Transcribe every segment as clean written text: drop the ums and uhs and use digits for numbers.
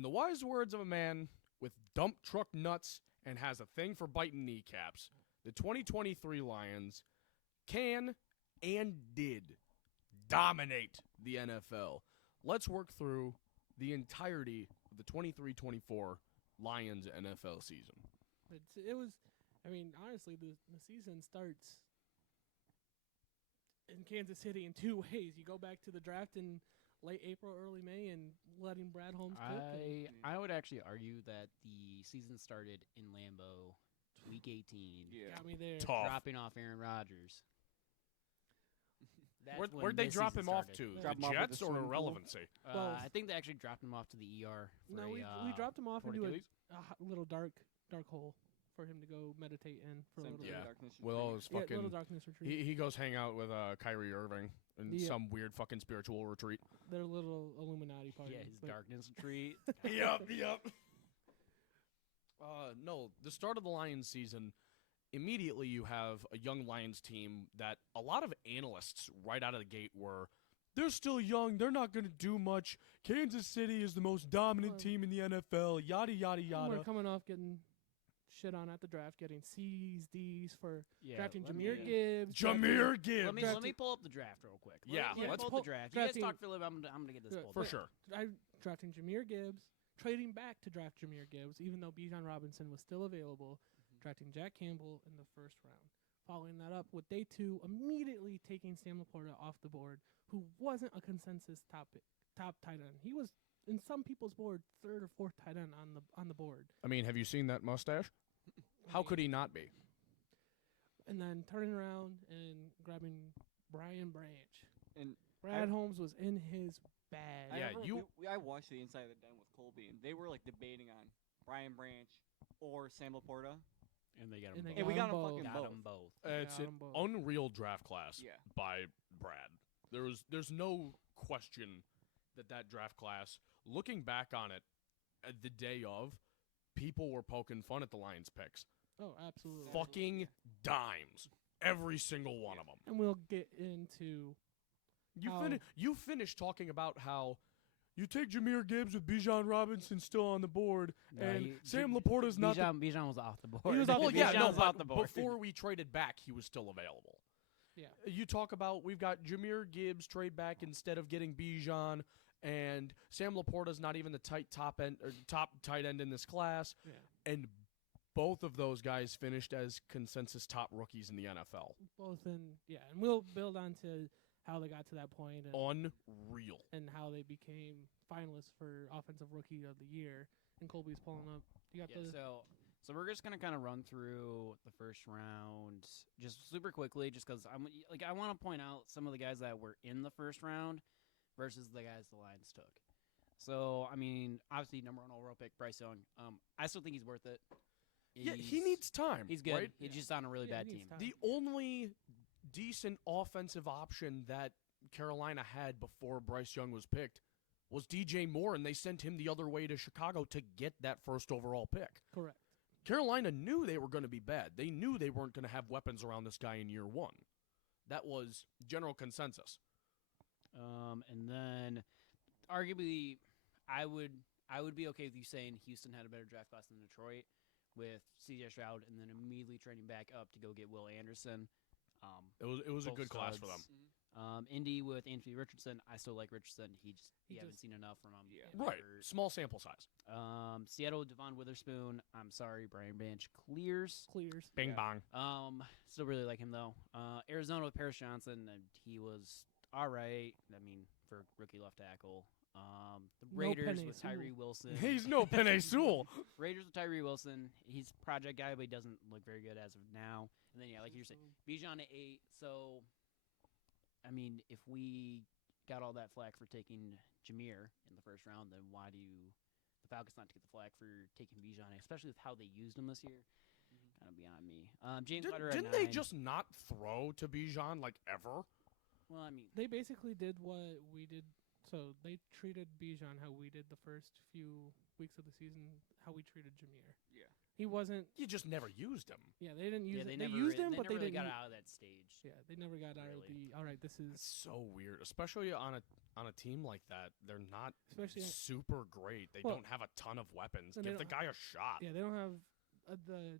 In the wise words of a man with dump truck nuts and has a thing for biting kneecaps, the 2023 Lions can and did dominate the NFL. Let's work through the entirety of the 23-24 Lions NFL season. Honestly, the season starts in Kansas City in two ways. You go back to the draft in late April, early May, and letting Brad Holmes cook. I would actually argue that the season started in Lambeau, week 18. Yeah. Got me there. Tough. Dropping off Aaron Rodgers. Where'd they drop him off to? The Jets or Irrelevancy? I think they actually dropped him off to the ER. We dropped him off into a little dark hole for him to go meditate in for a little bit. With all his fucking little darkness retreat. He goes hang out with Kyrie Irving in some weird fucking spiritual retreat. Their little Illuminati party. Yeah, his darkness retreat. Yep. No, the start of the Lions season, immediately you have a young Lions team that a lot of analysts right out of the gate were, they're still young, they're not going to do much. Kansas City is the most dominant team in the NFL, yada, yada, yada. We're coming off getting shit on at the draft, getting C's, D's for drafting Jahmyr Gibbs. Let me pull up the draft real quick. Let's pull up the draft. You guys talk, Philip. I'm going to get this pulled for up. sure. Drafting Jahmyr Gibbs, trading back to draft Jahmyr Gibbs, even though Bijan Robinson was still available, drafting Jack Campbell in the first round. Following that up with day 2, immediately taking Sam Laporta off the board, who wasn't a consensus top tight end. He was, in some people's board, 3rd or 4th tight end on the board. I mean, have you seen that mustache? How could he not be? And then turning around and grabbing Brian Branch. And Brad Holmes was in his bag. I watched the Inside the Den with Colby, and they were like debating on Brian Branch or Sam Laporta. And they got them both. And we got them both. It's an unreal draft class by Brad. There's no question that draft class, looking back on it, the day of, people were poking fun at the Lions picks. Oh, absolutely. Fucking dimes. Every single one of them. And we'll get into... You finished talking about how you take Jahmyr Gibbs with Bijan Robinson still on the board, Sam Laporta's not... Bijan was off the board. He was off the board. Before we traded back, he was still available. Yeah. You talk about we've got Jahmyr Gibbs trade back instead of getting Bijan, and Sam Laporta's not even the top tight end in this class, and both of those guys finished as consensus top rookies in the NFL. And we'll build on to how they got to that point. And, unreal. And how they became finalists for Offensive Rookie of the Year. And Colby's pulling up. So we're just going to kind of run through the first round just super quickly, just because I want to point out some of the guys that were in the first round versus the guys the Lions took. So, I mean, obviously, number 1 overall pick, Bryce Young. I still think he's worth it. He needs time. He's good. Right? He's just on a really bad team. The only decent offensive option that Carolina had before Bryce Young was picked was DJ Moore, and they sent him the other way to Chicago to get that first overall pick. Correct. Carolina knew they were going to be bad. They knew they weren't going to have weapons around this guy in year 1. That was general consensus. And then, arguably, I would be okay with you saying Houston had a better draft class than Detroit with C.J. Stroud, and then immediately trading back up to go get Will Anderson. It was a good class for them. Indy with Anthony Richardson. I still like Richardson. He haven't seen enough from him. Yeah. Right. Small sample size. Seattle, Devon Witherspoon. I'm sorry, Brian Branch clears. Bing bong. Still really like him though. Arizona with Paris Johnson. And he was all right. I mean, for rookie left tackle. The Raiders with Tyree Wilson. He's no Penei Sewell. Raiders with Tyree Wilson. He's a project guy, but he doesn't look very good as of now. And then like you're saying, Bijan at 8. So, I mean, if we got all that flack for taking Jahmyr in the first round, then why do the Falcons not get the flack for taking Bijan, especially with how they used him this year? Kind of beyond me. James Conner at 9. Didn't they just not throw to Bijan like ever? Well, I mean, they basically did what we did. So they treated Bijan how we did the first few weeks of the season, how we treated Jahmyr. Yeah. He wasn't. You just never used him. Yeah, they didn't use. Yeah, They never used re- him, they but never they really didn't. got out of that stage. Yeah, they never got out of Really. the. All right, this is It's so weird, especially on a team like that. They're not especially. super great. They Well, don't have a ton of weapons. and they Give the don't- guy a shot. Yeah, they don't have the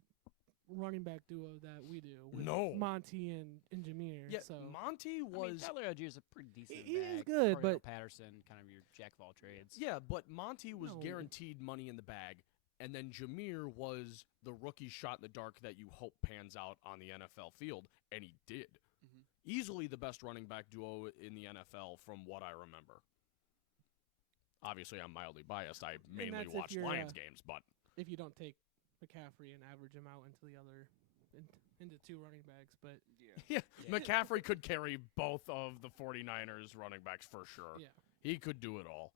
running back duo that we do. With No. Monty and Jameer. Yeah, so Monty I mean, was. Tyler Algier's a pretty decent He is back. good, Cordell but- Patterson, kind of your jack of all trades. Yeah, but Monty was No. guaranteed money in the bag, and then Jameer was the rookie shot in the dark that you hope pans out on the NFL field, and he did. Mhm. Easily the best running back duo in the NFL from what I remember. Obviously, I'm mildly biased. I mainly that's if watch you're, Lions games, but if you don't take McCaffrey and average him out into the other, into two running backs, but Yeah. yeah, McCaffrey could carry both of the 49ers running backs for sure. yeah, He could do it all.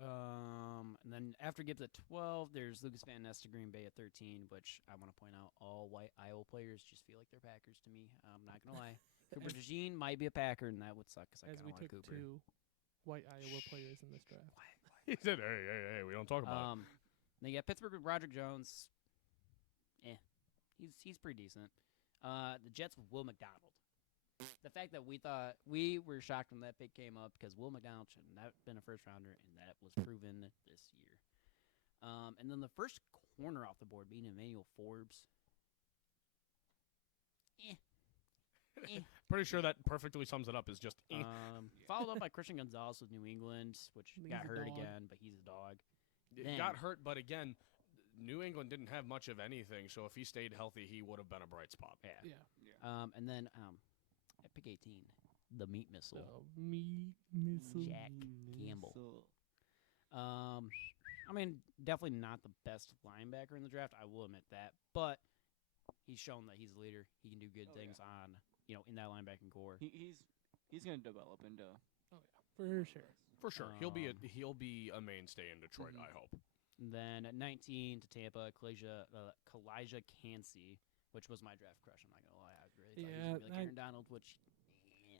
And then after Gibbs at 12, there's Lucas Van Ness to Green Bay at 13, which I want to point out, all white Iowa players just feel like they're Packers to me. I'm not going to lie. Cooper DeJean might be a Packer, and that would suck because I as kind we of want took Cooper. two white Iowa players in this draft. He said, hey, we don't talk about it. Then you got Pittsburgh with Roderick Jones. He's pretty decent. The Jets with Will McDonald. The fact that we were shocked when that pick came up because Will McDonald should not have been a first rounder, and that was proven this year. And then the first corner off the board being Emmanuel Forbes. Pretty sure that perfectly sums it up. Is just Followed up by Christian Gonzalez with New England, which He's got a hurt dog. again, but he's a dog. it got hurt, but again, New England didn't have much of anything. So if he stayed healthy, he would have been a bright spot. Yeah. Yeah, And then at pick 18, the meat missile, me missile. Jack Campbell. I mean, definitely not the best linebacker in the draft. I will admit that, but he's shown that he's a leader. He can do good things on, in that linebacking core. He's gonna develop into. For sure. For sure, he'll be Um, a mainstay in Detroit. Mhm. I hope. And then at 19 to Tampa, Kalijah Cansey, which was my draft crush. I'm not gonna lie, I really thought he was Yeah, gonna be like Aaron Donald, which.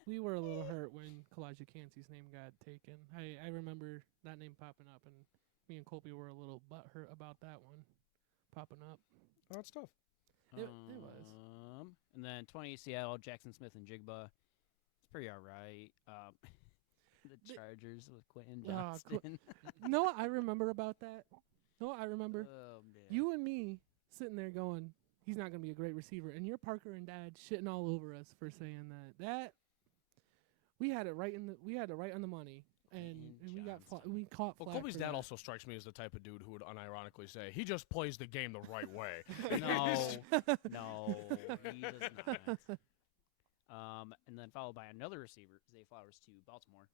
We were a little hurt when Kalijah Cansey's name got taken. I remember that name popping up, and me and Colby were a little butthurt about that one popping up. Oh, that's tough. It was. And then 20 Seattle, Jackson Smith and Jigba. It's pretty all right. The Chargers with Quentin Johnston. No, I remember about that. No, I remember Oh, man. you and me sitting there going, he's not going to be a great receiver, and your Parker and Dad shitting all over us for saying that. We had it right on the money, and we caught. Well, flack Colby's for dad that. also strikes me as the type of dude who would unironically say he just plays the game the right way. No, he does not. And then followed by another receiver, Zay Flowers to Baltimore.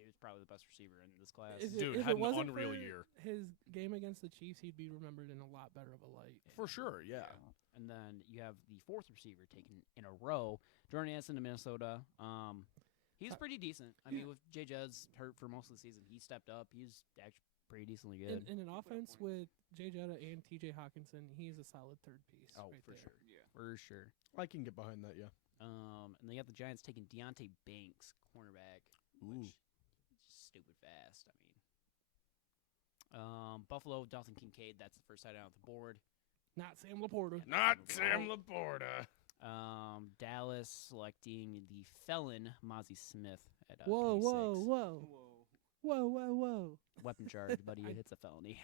Dude's probably the best receiver in this class. Dude, if had it an wasn't unreal for year. His game against the Chiefs, he'd be remembered in a lot better of a light. For sure, yeah. And then you have the fourth receiver taken in a row, Jordan Addison to Minnesota. He's pretty decent. I mean, with Jay Judd's hurt for most of the season, he stepped up. He's actually pretty decently good. In an offense with Jay Jetta and T.J. Hawkinson, he's a solid third piece. Oh, right for there. sure. Yeah. For sure. I can get behind that, yeah. And they got the Giants taking Deontay Banks, cornerback, Ooh. which is stupid fast. I mean, Buffalo, Dalton Kincaid. That's the first side out of the board. Not Sam Laporta. Not Sam Laporta. Dallas selecting the felon Mozzie Smith at Whoa, 26. whoa, whoa, whoa, whoa, whoa. Weapon charge, buddy. I- It's a felony.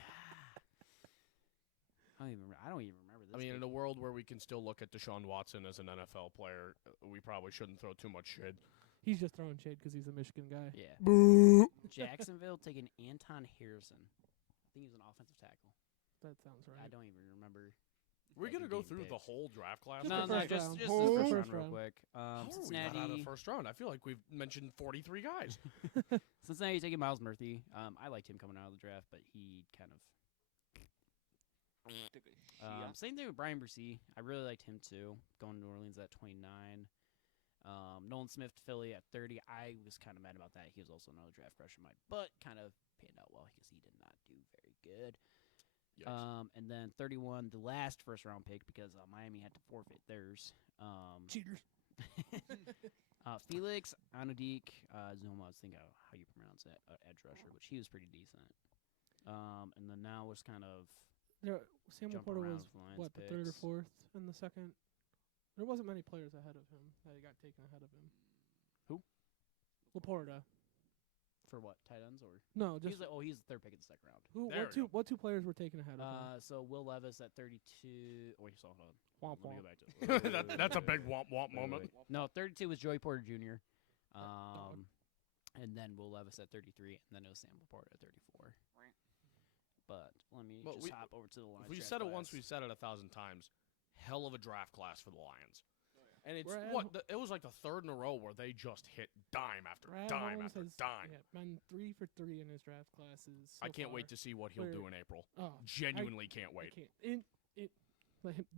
I don't even remember this. I mean, in kid. a world where we can still look at Deshaun Watson as an NFL player, we probably shouldn't throw too much shade. He's just throwing shade because he's a Michigan guy. Yeah. Boo. Jacksonville taking Anton Harrison. I think he was an offensive tackle. That sounds right. I don't even remember. We're Like going to being go through the picked. whole draft class? Just No, the no, first just round. just Oh. the first First round real round. quick. How are we not out of Cincinnati. the first round? I feel like we've mentioned 43 guys. Cincinnati taking Miles Murphy. I liked him coming out of the draft, but he kind of. Took a shit. Same thing with Brian Bresee. I really liked him too. Going to New Orleans at 29. Nolan Smith to Philly at 30. I was kind of mad about that. He was also another draft crush of mine, but kind of panned out well because he did not do very good. Yikes. And then 31, the last first round pick because Miami had to forfeit theirs. Cheaters. Felix Anudik Zuma, I was thinking how you pronounce it, edge rusher, which he was pretty decent. And then now was kind of Samuel Jump Porter around was with Lions what, the third or picks. fourth in the second. There wasn't many players ahead of him that got taken ahead of him. Who? Laporta. For what, tight ends or? No, He's just he's the third pick in the second round. There we go. what two players were taken ahead of him? So Will Levis at 32. Wait, hold on. Womp Let me womp. go back to That's a big womp womp moment. No, 32 was Joey Porter Jr. dog. And then Will Levis at 33, and then it was Sam Laporta at 34. But let me Well, just we- hop over to the Lions. If we draft said it once, class. we've said it 1,000 times. Hell of a draft class for the Lions. And it's Brad it was like the third in a row where they just hit dime after Brad dime Holmes after has dime. been 3 for 3 in his draft classes. I can't wait to see what he'll do in April. Oh, Genuinely can't wait.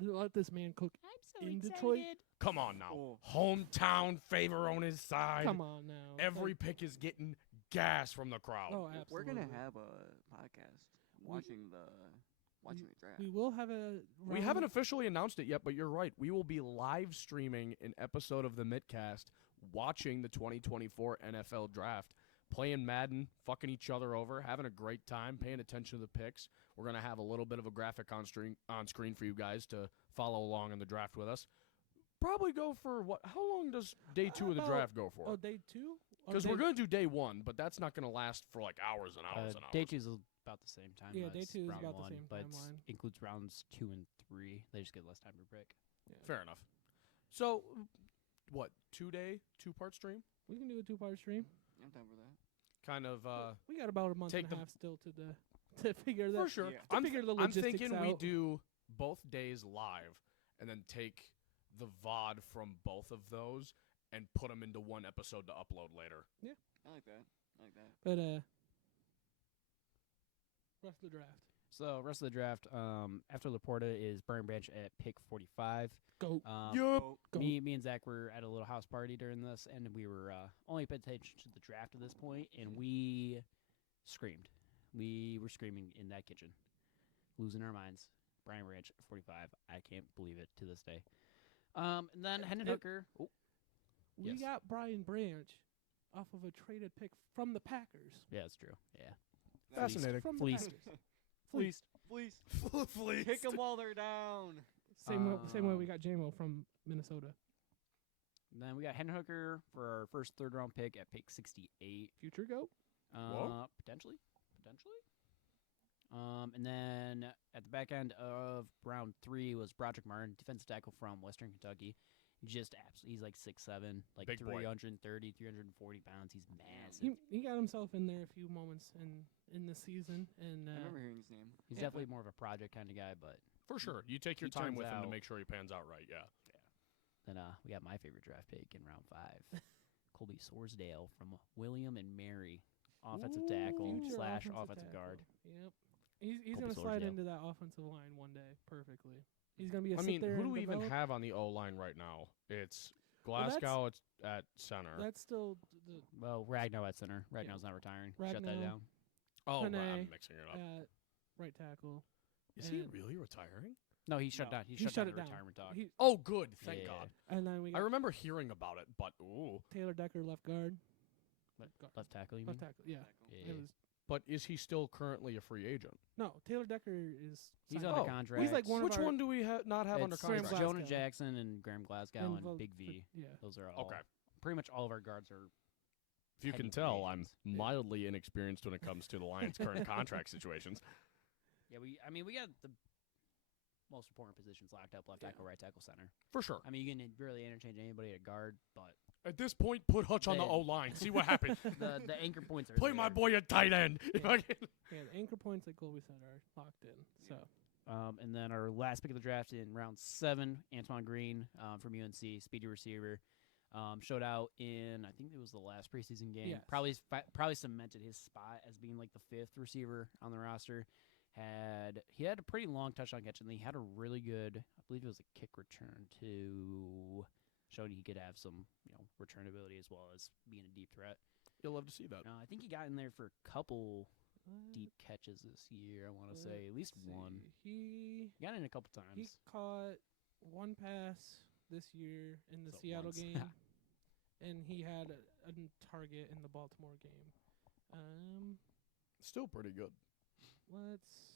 Let this man cook I'm so in excited. Detroit. Come on now. Oh. Hometown favor on his side. Come on now. Every pick is getting gas from the crowd. Oh, absolutely. We're gonna have a podcast watching the draft. We will have a. We round- haven't officially announced it yet, but you're right. We will be live streaming an episode of the Mittcast watching the 2024 NFL Draft, playing Madden, fucking each other over, having a great time, paying attention to the picks. We're going to have a little bit of a graphic on screen for you guys to follow along in the draft with us. Probably go for what? How long does day 2 of the About- draft go for? Oh, day 2. Because we're going to do day 1, but that's not going to last for like hours and hours and hours. Day 2 is about the same time. Yeah, as day 2 is round about the 1, same but timeline. includes rounds 2 and 3. They just get less time per pick. Fair enough. So, what? 2-part stream? We can do a 2-part stream. I'm done with that. Kind of. We got about a month take and a the- half still to figure that. For sure. Yeah. I'm, figure the I'm logistics thinking we out. do both days live and then take the VOD from both of those and put them into one episode to upload later. I like that. But rest of the draft. So, rest of the draft, after Laporta is Brian Branch at pick 45. Go. Yup. Go. Me and Zach were at a little house party during this, and we were only paying attention to the draft at this point, and we screamed. We were screaming in that kitchen, losing our minds. Brian Branch at 45. I can't believe it to this day. And then Hendon Hooker. Oh, We yes. got Brian Branch off of a traded pick from the Packers. yeah, that's true. Yeah. Fascinating. From Fleeced. the Packers. Fleeced. Fleeced. Fleeced. Kick them while they're down. Same way we got JMO from Minnesota. And then we got Hendon Hooker for our first third-round pick at pick 68. Future goat. Potentially. And then at the back end of round 3 was Broderick Martin, defensive tackle from Western Kentucky. Just absolutely, he's like 6'7", like Big boy. 330, 340 pounds. He's massive. He got himself in there a few moments in the season, and I remember hearing his name. He's Yeah. definitely more of a project kind of guy, but For sure. You take your He time turns with him to out- make sure he pans out right, yeah. then we got my favorite draft pick in round 5, Colby Sorsdale from William and Mary, offensive tackle Future / offensive offensive tackle. guard. Yep. He's Colby going to slide Sorsdale. into that offensive line one day perfectly. He's going to be a I sit mean, there who and do we even develop. have on the O-line right now? It's Well, that's- Glasgow at center. That's still the Well, Ragnow at center. Ragnow's not retiring. Shut that Ragnow. down. Oh, right, Panay I'm mixing it up. at right tackle. Is he and- really retiring? No, he shut No. down. He He shut shut down it the down. retirement talk. He- Oh, good. Thank Yeah. God. and then we I got remember hearing about it, but ooh. Taylor Decker left guard. Left tackle, you Left mean? tackle. Yeah. Yeah. It was But is he still currently a free agent? no. Taylor Decker is. He's signed under up. contract. He's like one Which of our, one do we not have under It's Graham contract? Jonah Glasgow. Jackson and Graham Glasgow and Vo- Big V. Yeah. Those are all. Okay. Pretty much all of our guards are. If you can Pending free tell, I'm agents. mildly inexperienced when it comes to the Lions' current contract situations. Yeah, we got the most important positions locked up: left tackle, right tackle, center. For sure. I mean, you can really interchange anybody at guard, but At this point, put Hutch on the They- O-line. See what happens. the anchor points are. Play my there. boy at tight end. If I can. Yeah, the anchor points, like Colby said, are locked in. So And then our last pick of the draft in round 7, Antoine Green from UNC, speedy receiver. Showed out in, I think it was the last preseason game. Yes. Probably cemented his spot as being like the 5th receiver on the roster. He had a pretty long touchdown catch, and he had a really good, I believe it was a kick return too, showing he could have some return ability as well as being a deep threat. You'll love to see that. I think he got in there for a couple deep catches this year. I want to say at least one. He He got in a couple times. he caught one pass this year in the So Seattle once. game, and he had a target in the Baltimore game. Still pretty good. Let's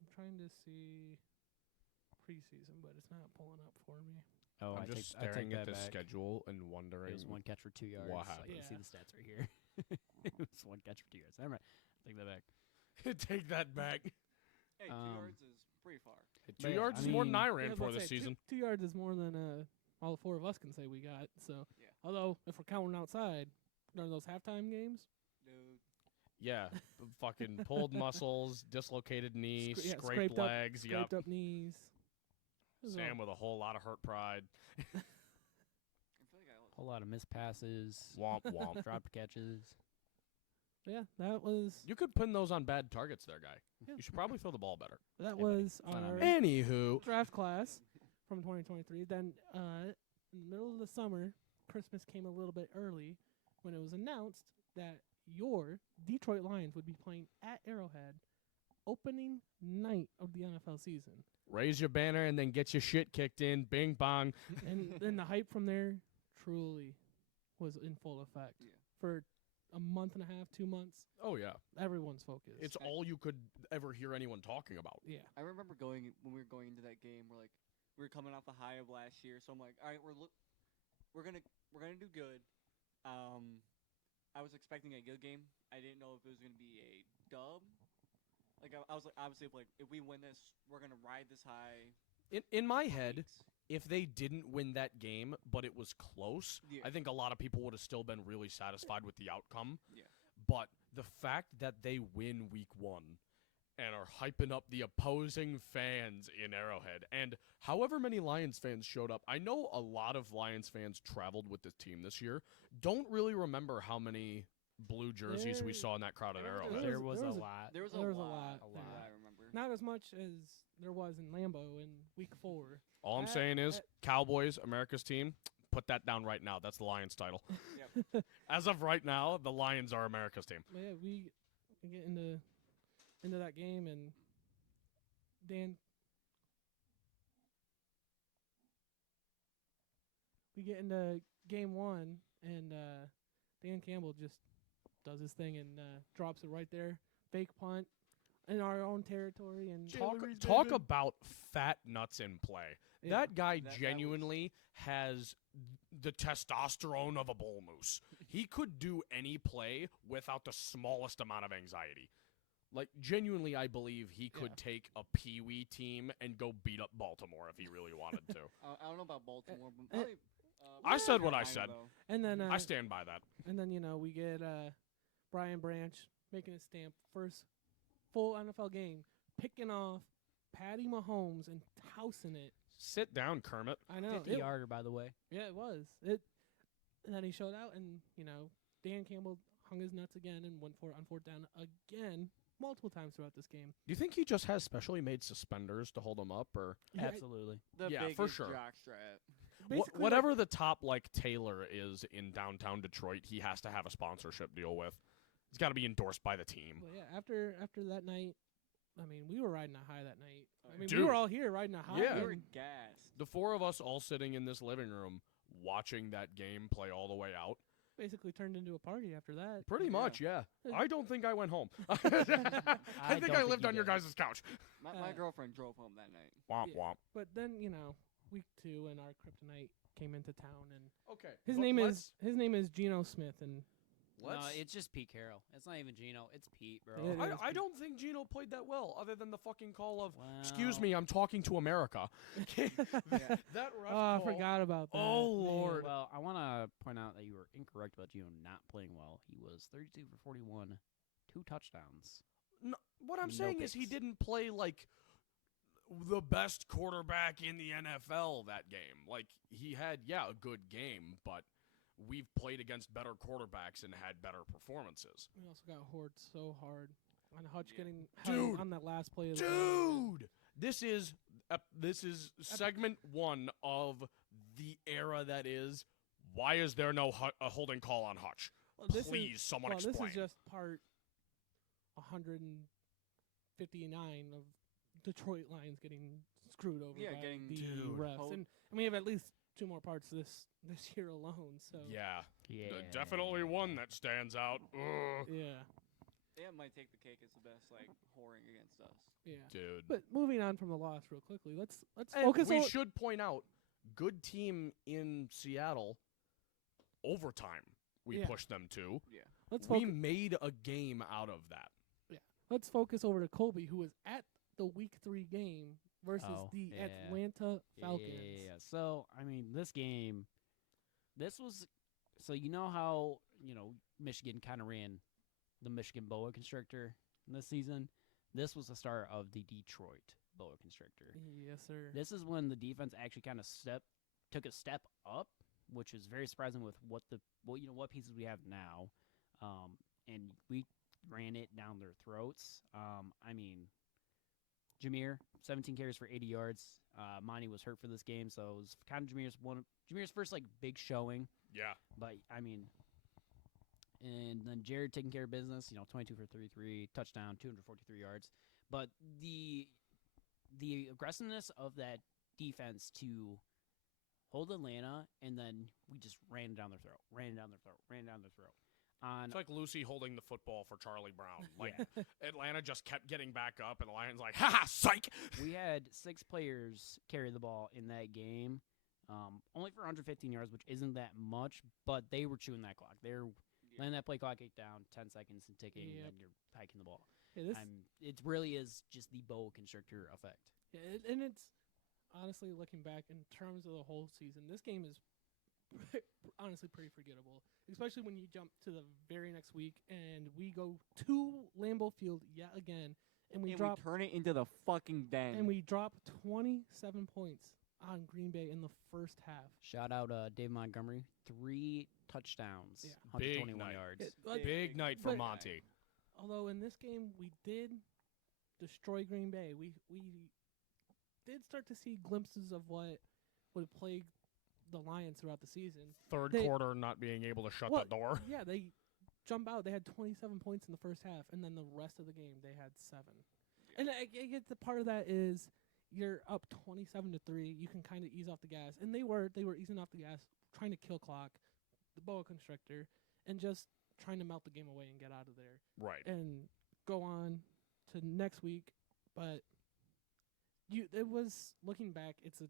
I'm trying to see preseason, but it's not pulling up for me. Oh, I'm just staring at the back. schedule and It wondering. was 1 catch for 2 yards. What I happened? can see Yeah. the stats right here. It was 1 catch for 2 yards. Never mind. Take that back. Take that back. Hey, 2 yards is pretty far. 2 yeah, yards I is more than mean- I Yeah, ran I was for about to this say, season. 2 yards is more than all 4 of us can say we got. So, Yeah. although if we're counting outside during those halftime games, Dude. Yeah, fucking pulled muscles, dislocated knee, Scra- yeah, scraped scraped up- legs. Yep. scraped up knees. It was Sam all- with a whole lot of hurt pride. I feel like I Whole lot of missed passes, Womp womp. dropped catches. yeah, that was You could pin those on bad targets there, guy. Yeah. You should probably throw the ball better. that buddy, was it's not on our me. Anywho, draft class from 2023. Then in the middle of the summer, Christmas came a little bit early when it was announced that your Detroit Lions would be playing at Arrowhead opening night of the NFL season. raise your banner and then get your shit kicked in. Bing bong. And then the hype from there truly was in full effect. Yeah. For a month and a half, 2 months, Oh yeah, everyone's focused. it's all you could ever hear anyone talking about. yeah. I remember when we were going into that game, we were coming off the high of last year, so I'm like, all right, we're gonna do good. I was expecting a good game. I didn't know if it was gonna be a dub. Like I was like, obviously, if we win this, we're gonna ride this high. In my for head, weeks. if they didn't win that game, but it was close, Yeah. I think a lot of people would have still been really satisfied with the outcome. Yeah. But the fact that they win week 1 and are hyping up the opposing fans in Arrowhead, and however many Lions fans showed up, I know a lot of Lions fans traveled with this team this year. Don't really remember how many blue jerseys we There- saw in that crowd at there Arrowhead. There was there a was a- lot. There was There a was a lot. lot, That yeah. I remember. Not as much as there was in Lambeau in week 4. All I'm At- saying is, at- Cowboys, America's team, put that down right now. That's the Lions title. Yep. As of right now, the Lions are America's team. But yeah, we get into that game, and we get into game 1, and Dan Campbell just does his thing and drops it right there, fake punt in our own territory, and Talk about fat nuts in play. Yeah. That guy That was- genuinely has the testosterone of a bull moose. He could do any play without the smallest amount of anxiety. Like, genuinely, I believe he could Yeah. take a peewee team and go beat up Baltimore if he really wanted to. I don't know about Baltimore, but uh, probably. I said what I Carolina, said. though. and then I stand by that. and then we get Brian Branch making his stamp, first full NFL game, picking off Patty Mahomes and tossing it. Sit down, Kermit. I know. 50-yarder, by the way. Yeah, it was. And then he showed out, and Dan Campbell hung his nuts again and went for it on 4th down again, multiple times throughout this game. Do you think he just has specially made suspenders to hold him up, or Yeah, Absolutely. The Yeah, for biggest sure. jockstrap. basically, whatever the top Taylor is in downtown Detroit, he has to have a sponsorship deal with. He's got to be endorsed by the team. Well, yeah, after that night, I mean, we were riding a high that night. Oh, I mean, we Dude. were all here riding a high. Yeah. We were and gassed. The 4 of us all sitting in this living room watching that game play all the way out. basically turned into a party after that. Pretty Yeah. much, yeah. I don't think I went home. I I think don't I think lived you on your did. guys' couch. My Uh, girlfriend drove home that night. Womp Yeah. womp. But then week 2 and our kryptonite came into town, and Okay. his name is Geno Smith, and No, it's just Pete Carroll. It's not even Geno. It's Pete, bro. Yeah, it is. I don't think Gino played that well, other than the fucking call of, "Excuse Wow. me, I'm talking to America." Yeah. That ref oh, I call- forgot about that. Oh, Man. Lord. Well, I want to point out that you were incorrect about Geno not playing well. He was 32 for 41, 2 touchdowns. No, what I'm No saying is he picks. didn't play like the best quarterback in the NFL that game. Like, he had, a good game, but we've played against better quarterbacks and had better performances. We also got Horde so hard on Hutch Yeah. getting Dude. held on that last play of the game. Dude, this is segment 1 of the era that is. Why is there no a holding call on Hutch? Well, this Please, is, someone well, explain. This is just part 159 of Detroit Lions getting screwed over Yeah, by getting the Dude. refs, Hold- and we have at least 2 more parts this year alone. So Yeah, Yeah. definitely one that stands out. Ugh. yeah. It might take the cake as the best, like, whoring against us. Yeah. Dude. But moving on from the loss real quickly, let's And focus we on should point out, good team in Seattle, overtime we Yeah. pushed them to. Yeah. let's We focus made a game out of that. let's focus over to Colby, who was at the week 3 game versus Oh, the yeah. Atlanta Falcons. Yeah. So, I mean, this game, this was, so you know how, Michigan kind of ran the Michigan boa constrictor this season? This was the start of the Detroit boa constrictor. Yes, sir. This is when the defense actually kind of took a step up, which is very surprising with what pieces we have now, and we ran it down their throats. I mean, Jameer, 17 carries for 80 yards. Monty was hurt for this game, so it was kind of Jameer's first like big showing. Yeah. But I mean, and then Jared taking care of business. 22 for 33, touchdown, 243 yards. But the aggressiveness of that defense to hold Atlanta, and then we just ran down their throat. It's like Lucy holding the football for Charlie Brown. Like, Atlanta just kept getting back up, and the Lions like, ha, psych! We had 6 players carry the ball in that game, only for 115 yards, which isn't that much, but they were chewing that clock. They're letting that play clock get down 10 seconds and ticking, and then you're hiking the ball. Yeah, It really is just the boa constrictor effect. yeah, and it's honestly looking back in terms of the whole season, this game is honestly pretty forgettable, especially when you jump to the very next week and we go to Lambeau Field yet again, and we turn it into the fucking den. and we drop 27 points on Green Bay in the first half. Shout out Dave Montgomery, 3 touchdowns, Yeah. 121 Big night. yards. Big night for but- Monty. Although in this game we did destroy Green Bay, we did start to see glimpses of what would plague the Lions throughout the season. Third They- quarter not being able to shut Well, the door. Yeah, they jump out. They had 27 points in the first half, and then the rest of the game they had 7. And I get the part of that is you're up 27-3. You can kind of ease off the gas, and they were easing off the gas, trying to kill clock, the boa constrictor, and just trying to melt the game away and get out of there Right. and go on to next week. But it was looking back, it's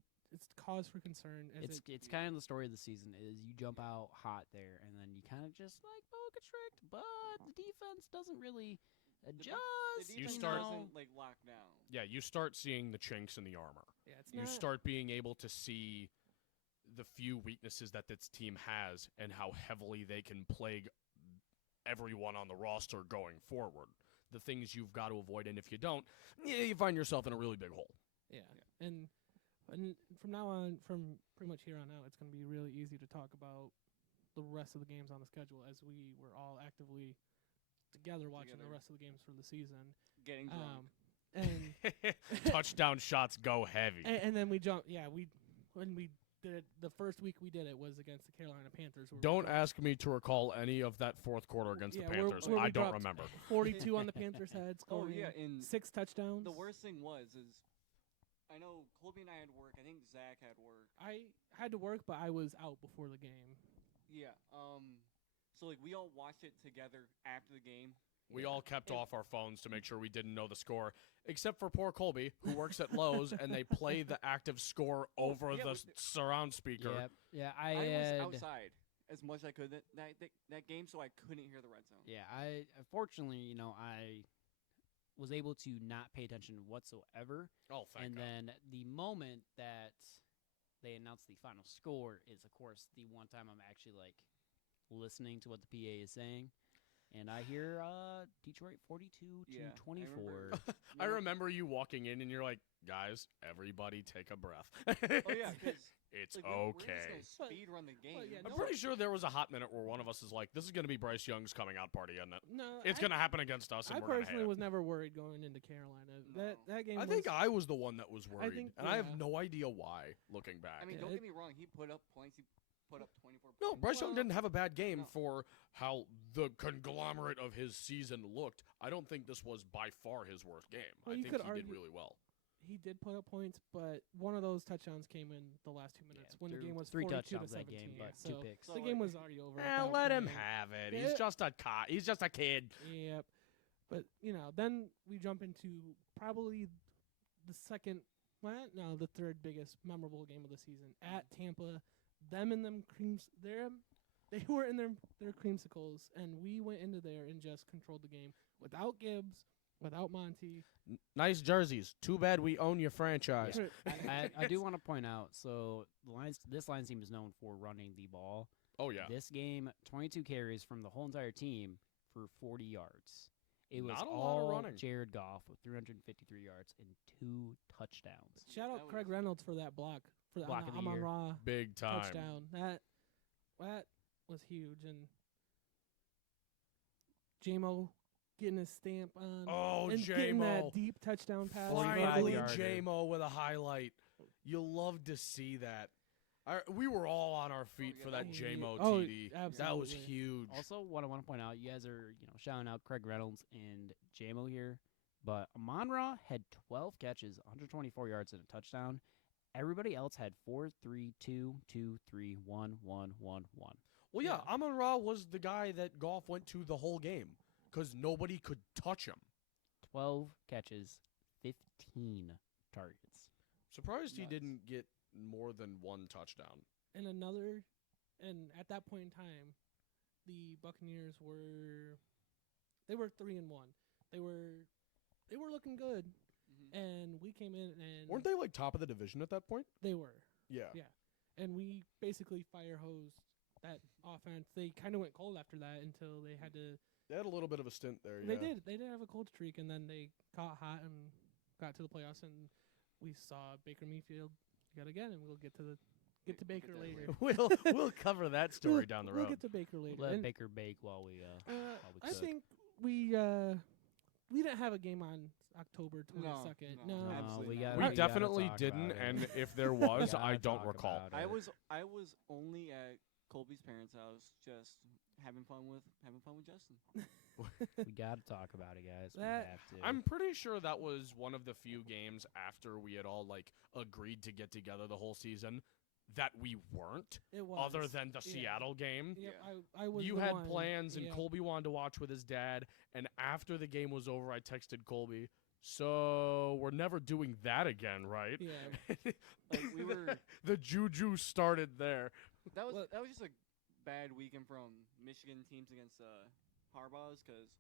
cause for concern. It's kind of the story of the season is you jump out hot there, and then you kind of just like boa constrict, but the defense doesn't really adjust. The You defense start- doesn't, like, lock down. Yeah, you start seeing the chinks in the armor. yeah, it's You not, start being able to see the few weaknesses that this team has and how heavily they can plague everyone on the roster going forward. The things you've got to avoid, and if you don't, you find yourself in a really big hole. Yeah. And from now on, from pretty much here on out, it's going to be really easy to talk about the rest of the games on the schedule as we were all actively together watching the rest of the games for the season. Getting drunk. And Touchdown shots go heavy. and then we jumped. Yeah, when we did it, the first week we did it was against the Carolina Panthers. where we Don't dropped ask me to recall any of that fourth quarter against Yeah, the where- Panthers. where we I don't dropped remember. 42 on the Panthers' heads, Oh, scoring yeah, and 6 touchdowns. the worst thing is I know Colby and I had work. I think Zach had work. I had to work, but I was out before the game. Yeah. So, like, we all watched it together after the game. We all kept And- off our phones to make sure we didn't know the score, except for poor Colby, who works at Lowe's, and they play the active score over yeah, the we- surround speaker. Yep. Yeah, I had, was outside as much as I could that game, so I couldn't hear the red zone. Yeah, unfortunately, I was able to not pay attention whatsoever. Oh, thank And God. then the moment that they announced the final score is, of course, the one time I'm actually like listening to what the PA is saying, and I hear Detroit 42 Yeah, to 24. I remember you walking in, and you're like, guys, everybody take a breath. Oh, yeah, because It's like, we're just okay. gonna speed run the game. yeah, I'm no- pretty sure there was a hot minute where one of us is like, this is going to be Bryce Young's coming out party, isn't it? No, It's going to happen against us, and I we're going to personally hate was it. never worried going into Carolina. No. That game. I think I was the one that was worried, think, and I have yeah. no idea why, looking back. I mean, Yeah, don't it- get me wrong. He put up points. He put up 24 No, points. Bryce Young Well, didn't have a bad game no. for how the conglomerate of his season looked. I don't think this was by far his worst game. Well, I you think could he did argue- really well. he did put up points, but one of those touchdowns came in the last 2 minutes when the game was 3 42 touchdowns to that 17. game, but so 2 picks. So, the like, game was already over. at Eh, that let him point. have it. Yeah. He's just a kid. Yep. But then we jump into probably the the third biggest memorable game of the season at Tampa. Them and them creams, they were in their creamsicles, and we went into there and just controlled the game without Gibbs, without Monty. Nice jerseys. Too bad we own your franchise. I do want to point out, so this Lions team is known for running the ball. Oh, yeah. This game, 22 carries from the whole entire team for 40 yards. It was Not a lot of all running. Jared Goff with 353 yards and 2 touchdowns. Shout out Craig Reynolds for that block for the Block of the Amon year. Ra Big time. touchdown. That was huge, and J-Mo getting his stamp on. Oh, and getting J-Mo. that deep touchdown pass. 45 Finally, yarder. J-Mo with a highlight. You'll love to see that. We were all on our feet for that J-Mo Oh, TD. absolutely. That was huge. Also, what I want to point out, you guys are shouting out Craig Reynolds and J-Mo here, but Amon Ra had 12 catches, 124 yards, and a touchdown. Everybody else had 4, 3, 2, 2, 3, 1, 1, 1, 1. Well, yeah, Amon-Ra was the guy that Goff went to the whole game because nobody could touch him. 12 catches, 15 targets. Surprised he Nuts. didn't get more than one touchdown. And at that point in time, the Buccaneers were 3-1. They were looking good, and we came in and Weren't they like top of the division at that point? They were, Yeah. and we basically fire hosed that offense. They kind of went cold after that until they had to. They had a little bit of a stint there. They Yeah. did. They did have a cold streak, and then they caught hot and got to the playoffs, and we saw Baker Mayfield yet again, and we'll get to Baker that later. We'll cover that story down the road. We'll get to Baker later. Let And, Baker bake while we I cook. think we didn't have a game on October 22nd. no, No, absolutely we not. got. We gotta definitely talk didn't, about it. and if there was, gotta I don't talk recall. about I it. was only at Colby's parents' house, just having fun with Justin. We got to talk about it, guys. We That- have to. I'm pretty sure that was one of the few games after we had all like agreed to get together the whole season that we weren't, it was. other than the Yeah. Seattle game. Yep, Yeah. I was. You the had one. plans, and Yeah. Colby wanted to watch with his dad. And after the game was over, I texted Colby, so we're never doing that again, right? Yeah. Like we were. The juju started there. That was Look. that was just a bad weekend from Michigan teams against Harbaugh's because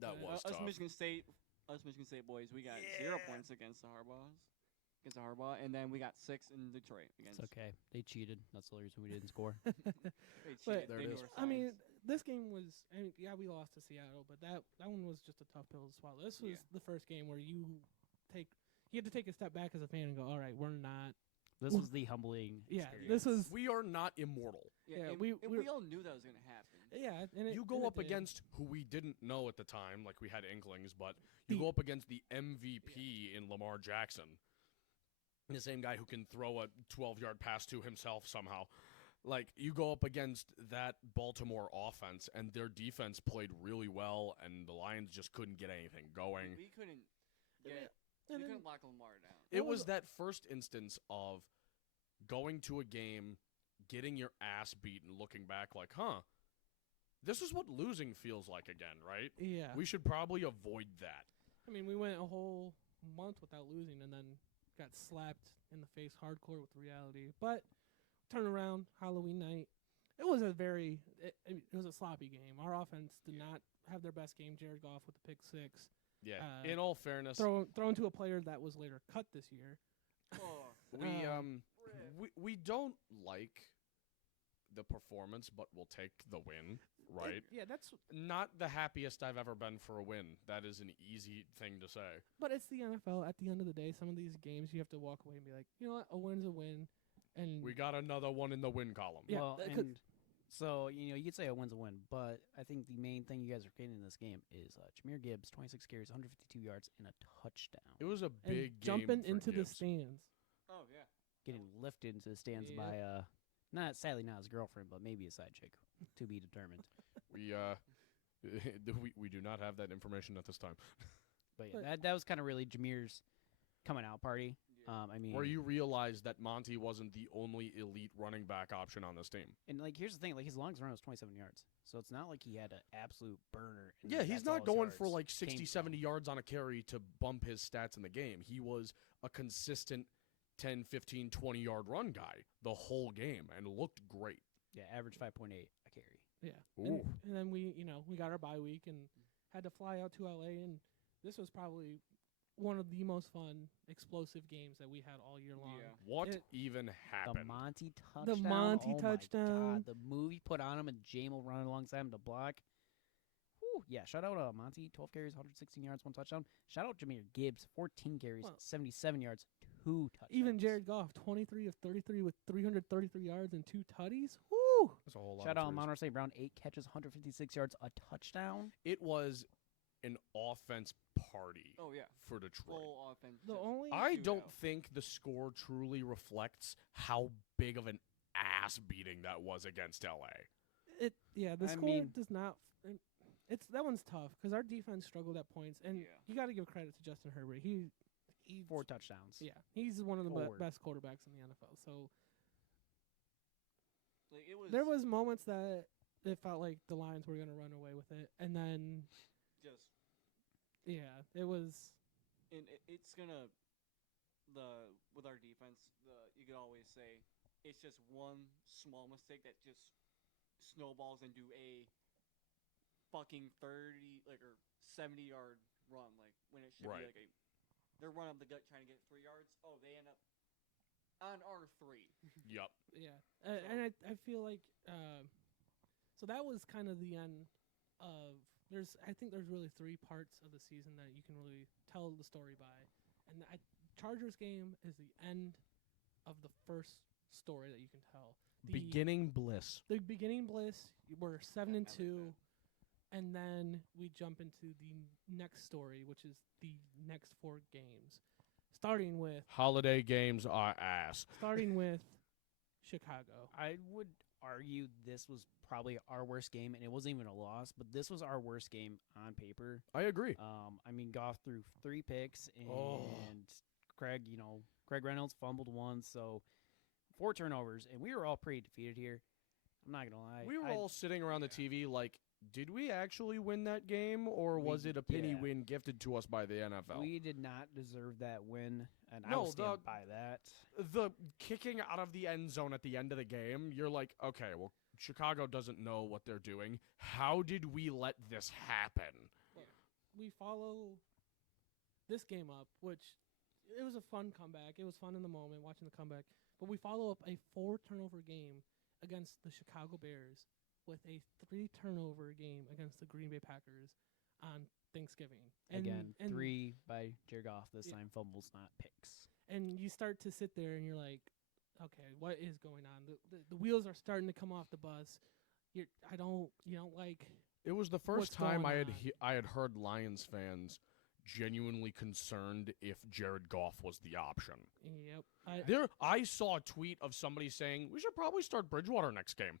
That was us tough. Michigan State boys, we got 0 points against the Harbaugh, and then we got 6 in Detroit It's against. okay. They cheated. That's the reason we didn't score. They But- cheated. There They it knew is. our I mean, signs. this game was. We lost to Seattle, but that one was just a tough pill to swallow. This was Yeah. the first game where you had to take a step back as a fan and go, all right, we're not. This was the humbling. Yeah, experience. this was. We are not immortal. yeah, and, we- and we're- we all knew that was gonna happen. Yeah, and You and go it up did. against who we didn't know at the time, like we had inklings, but you The- go up against the MVP in Lamar Jackson, the same guy who can throw a 12-yard pass to himself somehow. Like, you go up against that Baltimore offense, and their defense played really well, and the Lions just couldn't get anything going. We couldn't Yeah, get. and We then- couldn't lock Lamar down. It was that first instance of going to a game, getting your ass beat, and looking back like, this is what losing feels like again, right? Yeah. We should probably avoid that. I mean, we went a whole month without losing, and then got slapped in the face hardcore with reality. But turn around Halloween night. It was it was a sloppy game. Our offense did not have their best game. Jared Goff with the pick 6, Yeah. In In all fairness, thrown to a player that was later cut this year. Oh, we don't like the performance, but we'll take the win, right? Yeah, that's. Not the happiest I've ever been for a win. That is an easy thing to say. But it's the NFL. At the end of the day, some of these games you have to walk away and be like, you know what, a win's a win, and We got another one in the win column. Yeah, well, that could- and so you could say a win's a win, but I think the main thing you guys are getting in this game is Jahmyr Gibbs, 26 carries, 152 yards, and a touchdown. It was a and big game jumping for into the Gibbs. stands. oh yeah. Getting lifted into the stands Yeah. by sadly not his girlfriend, but maybe a side chick, to be determined. We do not have that information at this time. But yeah, But- that was kind of really Jameer's coming out party. I mean, Where you realized that Monty wasn't the only elite running back option on this team. and like here's the thing, like his longest run was 27 yards, so it's not like he had an absolute burner. And Yeah, he's that's all not his going for yards like came 60, from. 70 yards on a carry to bump his stats in the game. He was a consistent 10, 15, 20-yard run guy the whole game and looked great. Yeah, average 5.8 a carry. Yeah. Ooh. And then we got our bye week and had to fly out to LA, and this was probably one of the most fun, explosive games that we had all year long. Yeah. What It- even The happened? Monty touchdown. The Monty oh touchdown. My God, the move he put on him and Jamel running alongside him to block. Whew, yeah, shout out Monty, 12 carries, 116 yards, 1 touchdown. Shout out Jameer Gibbs, 14 carries, Well, 77 yards, 2 touchdowns. Even Jared Goff, 23 of 33 with 333 yards and 2 tutties. Woo! That's a whole lot Shout of out threes. Monroe St. Brown, 8 catches, 156 yards, a touchdown. It was an offense party Oh yeah, for Detroit. full offense. The just only I shootout. don't think the score truly reflects how big of an ass beating that was against LA. the I score mean- does not. It's that one's tough because our defense struggled at points, and Yeah. you got to give credit to Justin Herbert. He's 4 touchdowns. yeah, he's one of the Forward. best quarterbacks in the NFL. So Like, it was there was moments that it felt like the Lions were gonna run away with it, and then just, yeah, it was. and it's gonna with our defense. You could always say it's just one small mistake that just snowballs into a fucking 30 or 70-yard run, like when it should Right. be like they're running up the gut trying to get 3 yards. Oh, they end up on R3. Yup. Yeah, and I feel like so that was kind of the end of. I think there's really 3 parts of the season that you can really tell the story by, and the Chargers game is the end of the first story that you can tell. Beginning bliss. The beginning bliss. We're 7 and I like 2, and then we jump into the next story, which is the next 4 games, starting with Holiday games are ass. Chicago. I would argue this was probably our worst game, and it wasn't even a loss, but this was our worst game on paper. I agree. I mean, Goff threw 3 picks, and Oh. Craig Reynolds fumbled 1, so 4 turnovers, and we were all pretty defeated here. I'm not gonna lie. We were all sitting around the TV like, did we actually win that game, or was it a penny yeah. win gifted to us by the NFL? We did not deserve that win, and I No, will stand by that. The kicking out of the end zone at the end of the game, you're like, okay, well, Chicago doesn't know what they're doing. How did we let this happen? We follow this game up, which it was a fun comeback. It was fun in the moment watching the comeback. But we follow up a 4-turnover game against the Chicago Bears with a 3-turnover game against the Green Bay Packers on Thanksgiving. Again, and 3 by Jared Goff this Yeah. time, fumbles, not picks. And you start to sit there and you're like, okay, what is going on? The wheels are starting to come off the bus. You don't like. It was the What's first time going I had on? I had heard Lions fans genuinely concerned if Jared Goff was the option. Yep. I saw a tweet of somebody saying we should probably start Bridgewater next game.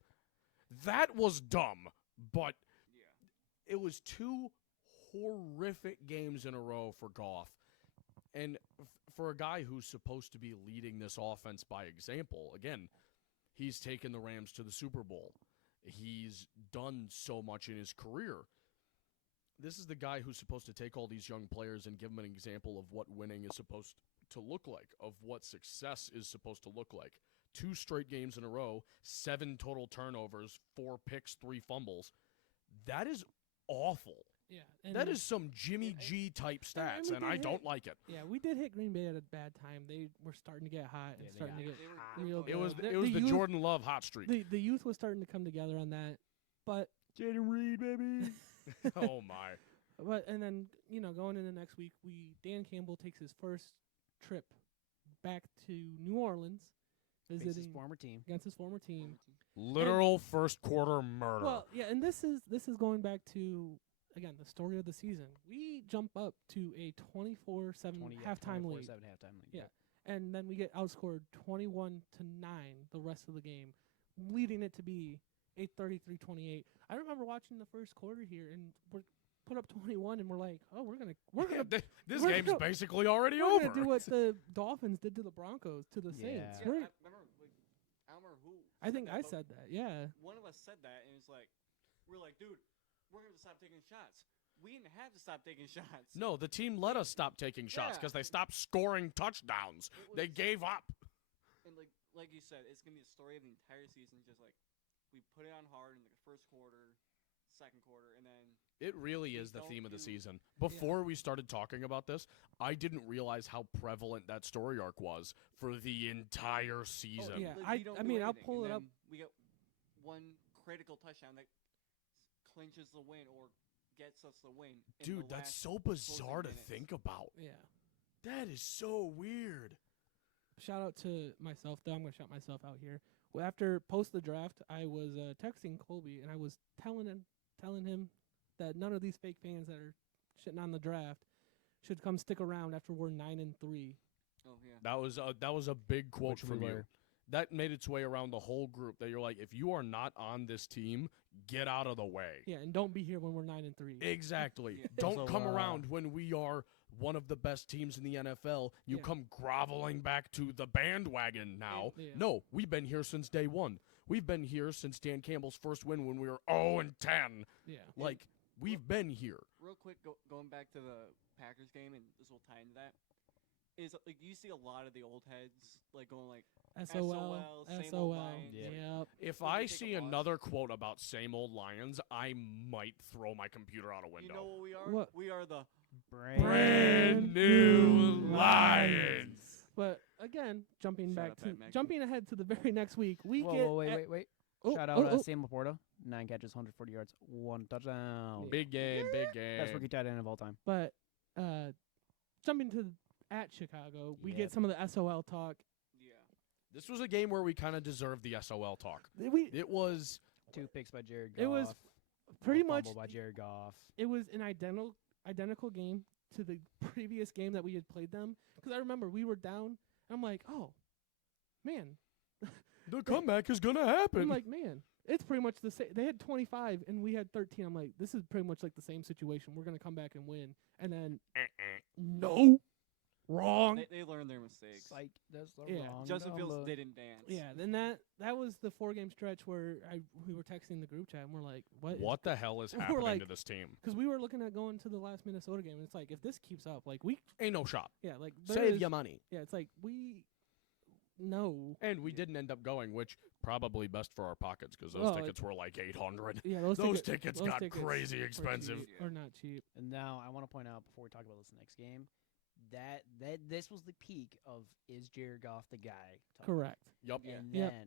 That was dumb, but Yeah. it was 2 horrific games in a row for Goff. And for a guy who's supposed to be leading this offense by example, again, he's taken the Rams to the Super Bowl. He's done so much in his career. This is the guy who's supposed to take all these young players and give them an example of what winning is supposed to look like, of what success is supposed to look like. 2 straight games in a row, 7 total turnovers, 4 picks, 3 fumbles. That is awful. Yeah. And That is some Jimmy I- G type and stats, we and did I don't hit- like it. Yeah, we did hit Green Bay at a bad time. They were starting to get hot and Yeah, they starting to got get They were hot. real It was good. it was the youth, Jordan Love hot streak. The youth was starting to come together on that, but Jaden Reed, baby. Oh my. and then going into next week, Dan Campbell takes his first trip back to New Orleans, Faces visiting former team. against his former team. Literal first quarter murder. Well, yeah, and this is going back to again the story of the season. We jump up to a 24-7 halftime lead. 24-7 halftime lead. Yeah. And then we get outscored 21-9 the rest of the game, leading it to be a 33-28. I remember watching the first quarter here, and we're put up 21, and we're like, oh, we're gonna This we're game's gonna- basically already we're over. gonna do what the Dolphins did to the Broncos to the Saints. Yeah. Yeah, We're- I remember. Like, I don't remember who. I think that, I but said that. Yeah. one of us said that, and it's like, we're like, dude, we're gonna stop taking shots. We didn't have to stop taking shots. No, the team let us stop taking shots Yeah. because they stopped scoring touchdowns. It They was- gave up. And like you said, it's gonna be the story of the entire season. Just like we put it on hard in the first quarter, second quarter, and then It really We is the don't theme of the do- season. Before we started talking about this, I didn't realize how prevalent that story arc was for the entire season. yeah. like, we don't I do mean, I'll anything, pull and it up. then We get one critical touchdown that clinches the win or gets us the win. in Dude, the that's last so bizarre to minutes. think about. Yeah. That is so weird. Shout out to myself, though. I'm gonna shout myself out here. Well, after post the draft, I was texting Colby, and I was telling him that none of these fake fans that are shitting on the draft should come stick around after we're 9-3. Oh yeah. That was a big quote Which we from you. were. That made its way around the whole group. That you're like, if you are not on this team, get out of the way. Yeah, and don't be here when we're 9-3. Exactly. Yeah. Don't So, come around when we are one of the best teams in the NFL. You Yeah. come groveling back to the bandwagon now. Yeah. No, we've been here since day one. We've been here since Dan Campbell's first win when we were 0-10. Yeah. Like, we've been here. Real quick, going back to the Packers game, and this will tie into that. Is like you see a lot of the old heads like going like SOL. same old SOL. Lions, Yeah. like, Yep. If When you I take a see loss- another quote about same old Lions, I might throw my computer out a you window. know what we are? What? We are the Brand new Lions. But again, jumping Shout back out to Pat McAfee. jumping ahead to the very next week, we Whoa, get whoa, wait, at- wait, wait. Oh, Shout out oh, oh. Sam Laporta. 9 catches, 140 yards, 1 touchdown. Big game, big game. Best rookie tight end of all time. But jumping to at Chicago, we Yep. get some of the SOL talk. yeah. This was a game where we kind of deserved the SOL talk. We It was 2 picks by Jared Goff. It was pretty much Fumble by Jared Goff. it was an identical game to the previous game that we had played them. Because I remember we were down, and I'm like, oh man, the comeback is gonna happen. I'm like, man, it's pretty much the same. They had 25 and we had 13. I'm like, this is pretty much like the same situation. We're gonna come back and win. And then no, wrong. They learned their mistakes. Psych, that's the Yeah. wrong Justin Fields number. didn't dance. Yeah, then that was the 4-game stretch where we were texting the group chat and we're like, what the hell is We're happening like- to this team? Because we were looking at going to the last Minnesota game, and it's like if this keeps up, like Ain't no shot. like Save your money. Yeah, it's like no. And we didn't end up going, which probably best for our pockets because those Well, tickets were like 800. Yeah, Those tickets got tickets crazy were expensive. cheap, or not cheap. And now I want to point out before we talk about this next game that this was the peak of is Jared Goff the guy? talk. Correct. Yup. And Yep. then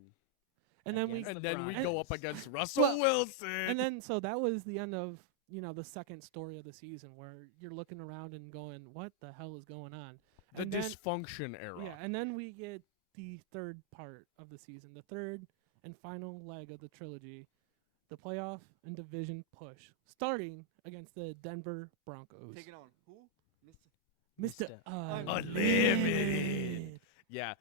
And then we Against And the then we Browns. go up against Russell Well, Wilson. and then so that was the end of the second story of the season where you're looking around and going, what the hell is going on? the And then, dysfunction era. yeah, and then we get the third part of the season, the third and final leg of the trilogy, the playoff and division push, starting against the Denver Broncos. Taking on who? Mr. Mr. Unlimited. Yeah,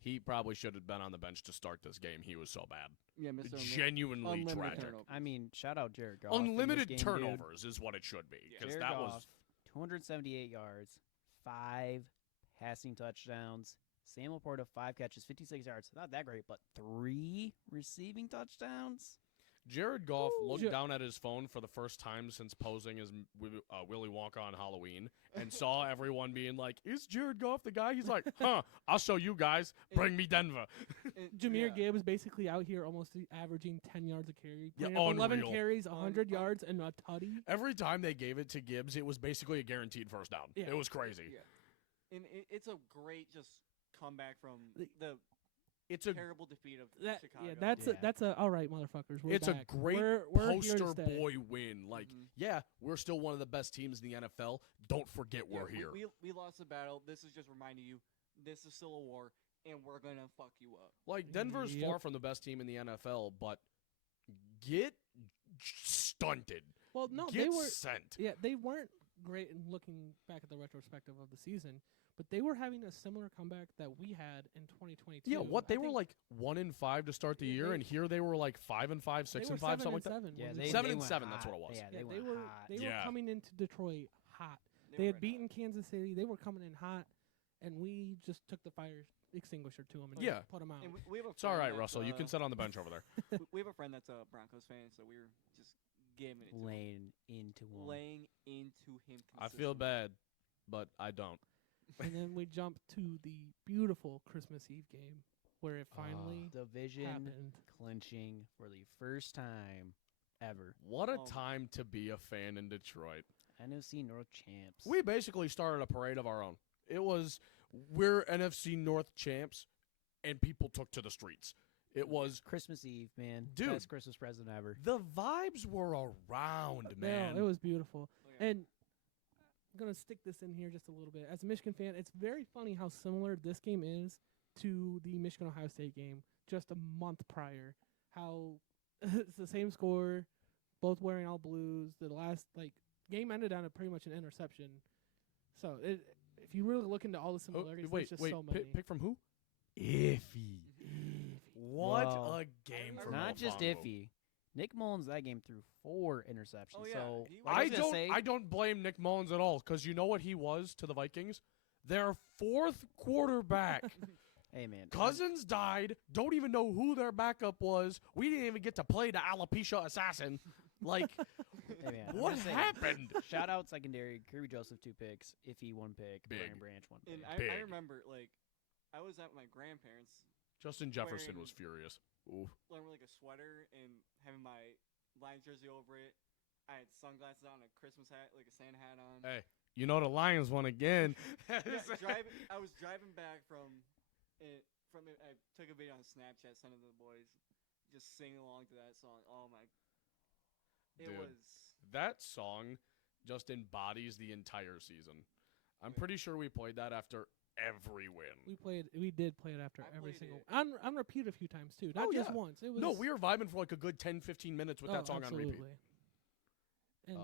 he probably should have been on the bench to start this game. He was so bad. Yeah, Mr. Genuinely Unlimited tragic. turnovers. I mean, shout out Jared Goff. in this Unlimited game, dude. turnovers is what it should be. Yeah. Because Jared that Goff, was 278 yards, 5 passing touchdowns. Sam Laporta, 5 catches, 56 yards. Not that great, but 3 receiving touchdowns. Jared Goff Ooh. looked down at his phone for the first time since posing as Willy Wonka on Halloween and saw everyone being like, is Jared Goff the guy? He's like, I'll show you guys. Bring me Denver. Jameer yeah. Gibbs basically out here almost averaging 10 yards a carry. Yeah, Putting up 11 unreal. carries, 100 Un- yards, and a tutty. Every time they gave it to Gibbs, it was basically a guaranteed first down. Yeah. It was crazy. Yeah. And it's a great just comeback from The- the It's a terrible defeat of Chicago. Yeah, that's Yeah. that's a all right, motherfuckers. We're it's a back. great we're here poster to stay. boy win. Like, Mhm. yeah, we're still one of the best teams in the NFL. Don't forget Yeah, we're here. We lost the battle. This is just reminding you, this is still a war, and we're gonna fuck you up. Like, Denver's Yep. far from the best team in the NFL, but get stunted. Well, no, Get they were. sent. Yeah, they weren't great in looking back at the retrospective of the season, but they were having a similar comeback that we had in 2022. Yeah, what I they were think like 1-5 to start the Yeah, year, they- and here they were like 5-5, they 6-5, were something like that. 7-7 Yeah, when they we- 7 they and went 7, that's what it hot. was. Yeah, Yeah, they went hot. They Yeah. were coming into Detroit hot. They They were had red beaten hot. Kansas City. They were coming in hot, and we just took the fire extinguisher to them and Yeah. put them out. And we have a It's all friend right, that's, Russell. You can sit on the bench over there. we have a friend that's a Broncos fan, so we were just giving it to him. Laying into him. Laying into him. I feel consistently. bad, but I don't. And then we jumped to the beautiful Christmas Eve game where it finally Division happened. clinching for the first time ever. What a Oh. time to be a fan in Detroit. NFC North champs. We basically started a parade of our own. It was, we're NFC North champs, and people took to the streets. It was, Christmas Eve, man. Dude. Best Christmas present ever. the vibes were around, man. No, it was beautiful. Oh, yeah. And I'm going to stick this in here just a little bit. As a Michigan fan, it's very funny how similar this game is to the Michigan-Ohio State game just a month prior. How it's the same score, both wearing all blues. The last game ended on pretty much an interception. So if you really look into all the Oh, similarities, wait, there's just so many. pick from who? Iffy. What Well, a game it's from Not just Elfongo. iffy. Nick Mullins that game threw 4 interceptions. Oh, yeah. So He like I was gonna say, don't blame Nick Mullins at all, because you know what he was to the Vikings? Their fourth quarterback. hey man, Cousins died. Don't even know who their backup was. We didn't even get to play the alopecia assassin. Like, hey, man, I'm what just saying, happened? Shout out secondary. Kirby Joseph 2 picks. Iffy 1 pick. Big. Brian Branch 1 pick. And Big. I remember, I was at my grandparents' Justin Jefferson Wearing- was furious. Ooh. wearing a sweater and having my Lions jersey over it. I had sunglasses on, a Christmas hat, like a Santa hat on. Hey, you know the Lions won again. Yeah, I was driving back from it. I took a video on Snapchat, sent it to the boys, just singing along to that song. Oh my! It Dude. was. That song just embodies the entire season. I'm Yeah. pretty sure we played that after every win. We did play it after I every played single it. on repeat a few times too, not Oh, just yeah. once. It was No, we were vibing for like a good 10-15 minutes with that song on repeat. absolutely. And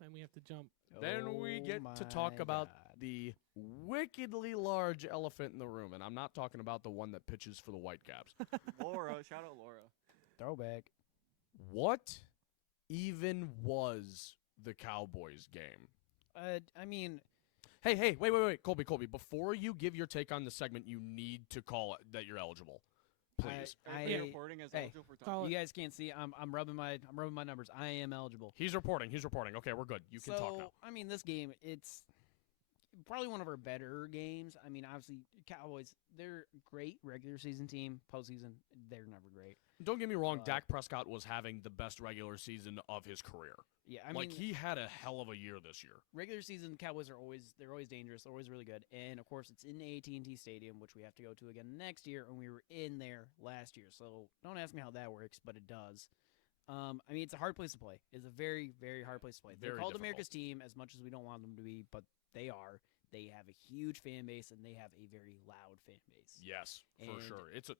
then we have to jump. Then we Oh get to talk my about God. the wickedly large elephant in the room, and I'm not talking about the one that pitches for the Whitecaps. Laura, shout out Laura. throwback. What even was the Cowboys game? I mean, Hey, wait, Colby. Before you give your take on the segment, you need to call it that you're eligible, please. Everybody I- reporting as hey, eligible for call time. you guys can't see. I'm rubbing my numbers. I am eligible. He's reporting. Okay, we're good. You can talk now. I mean, this game, it's probably one of our better games. I mean, obviously, Cowboys, they're a great regular season team. Postseason, they're never great. Don't get me wrong. Uh, Dak Prescott was having the best regular season of his career. Yeah, I mean, he had a hell of a year this year. regular season Cowboys they're always dangerous, they're always really good, and of course it's in the AT&T Stadium, which we have to go to again next year, and we were in there last year. So don't ask me how that works, but it does. I mean, it's a hard place to play. It's a very, very hard place to play. They're Very called difficult. America's team as much as we don't want them to be, but they are. They have a huge fan base, and they have a very loud fan base. Yes, for And sure. It's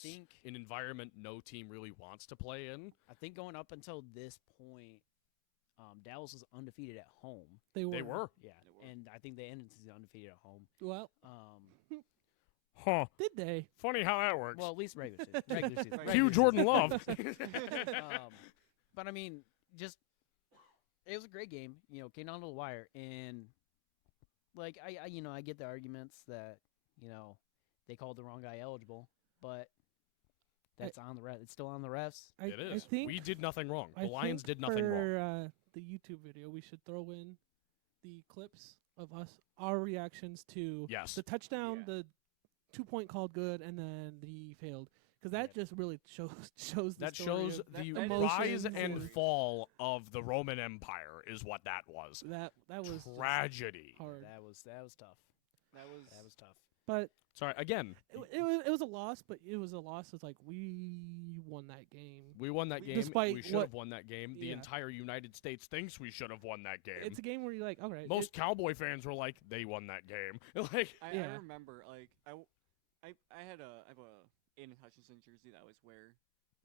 think- an environment no team really wants to play in. I think going up until this point, Dallas was undefeated at home. They were. Yeah, They were. and I think they ended the season undefeated at home. Well, Huh. did they? Funny how that works. Well, at least regular season. Regular season. Cue regular Jordan season. Love. But I mean, just it was a great game. You know, came down to the wire, and like I get the arguments that they called the wrong guy eligible, but that's on the refs. It's still on the refs. It I is. think We did nothing wrong. I The Lions think did nothing wrong. For the YouTube video, we should throw in the clips of our reactions to Yes. the touchdown, Yeah. the 2-point called good, and then the failed. Because that just really shows the That story shows of the that rise emotions and fall of the Roman Empire is what that was. that was just Tragedy. hard. That was tough. That was. That was tough. But Sorry, again, it was a loss, but it was a loss. It's like we won that game. we won that game. Despite We should what- have won that game. The Yeah. entire United States thinks we should have won that game. It's a game where you're like, all right, Most Cowboy fans were like, they won that game. Like, I Yeah. remember, I have a Aiden Hutchinson jersey that I always wear.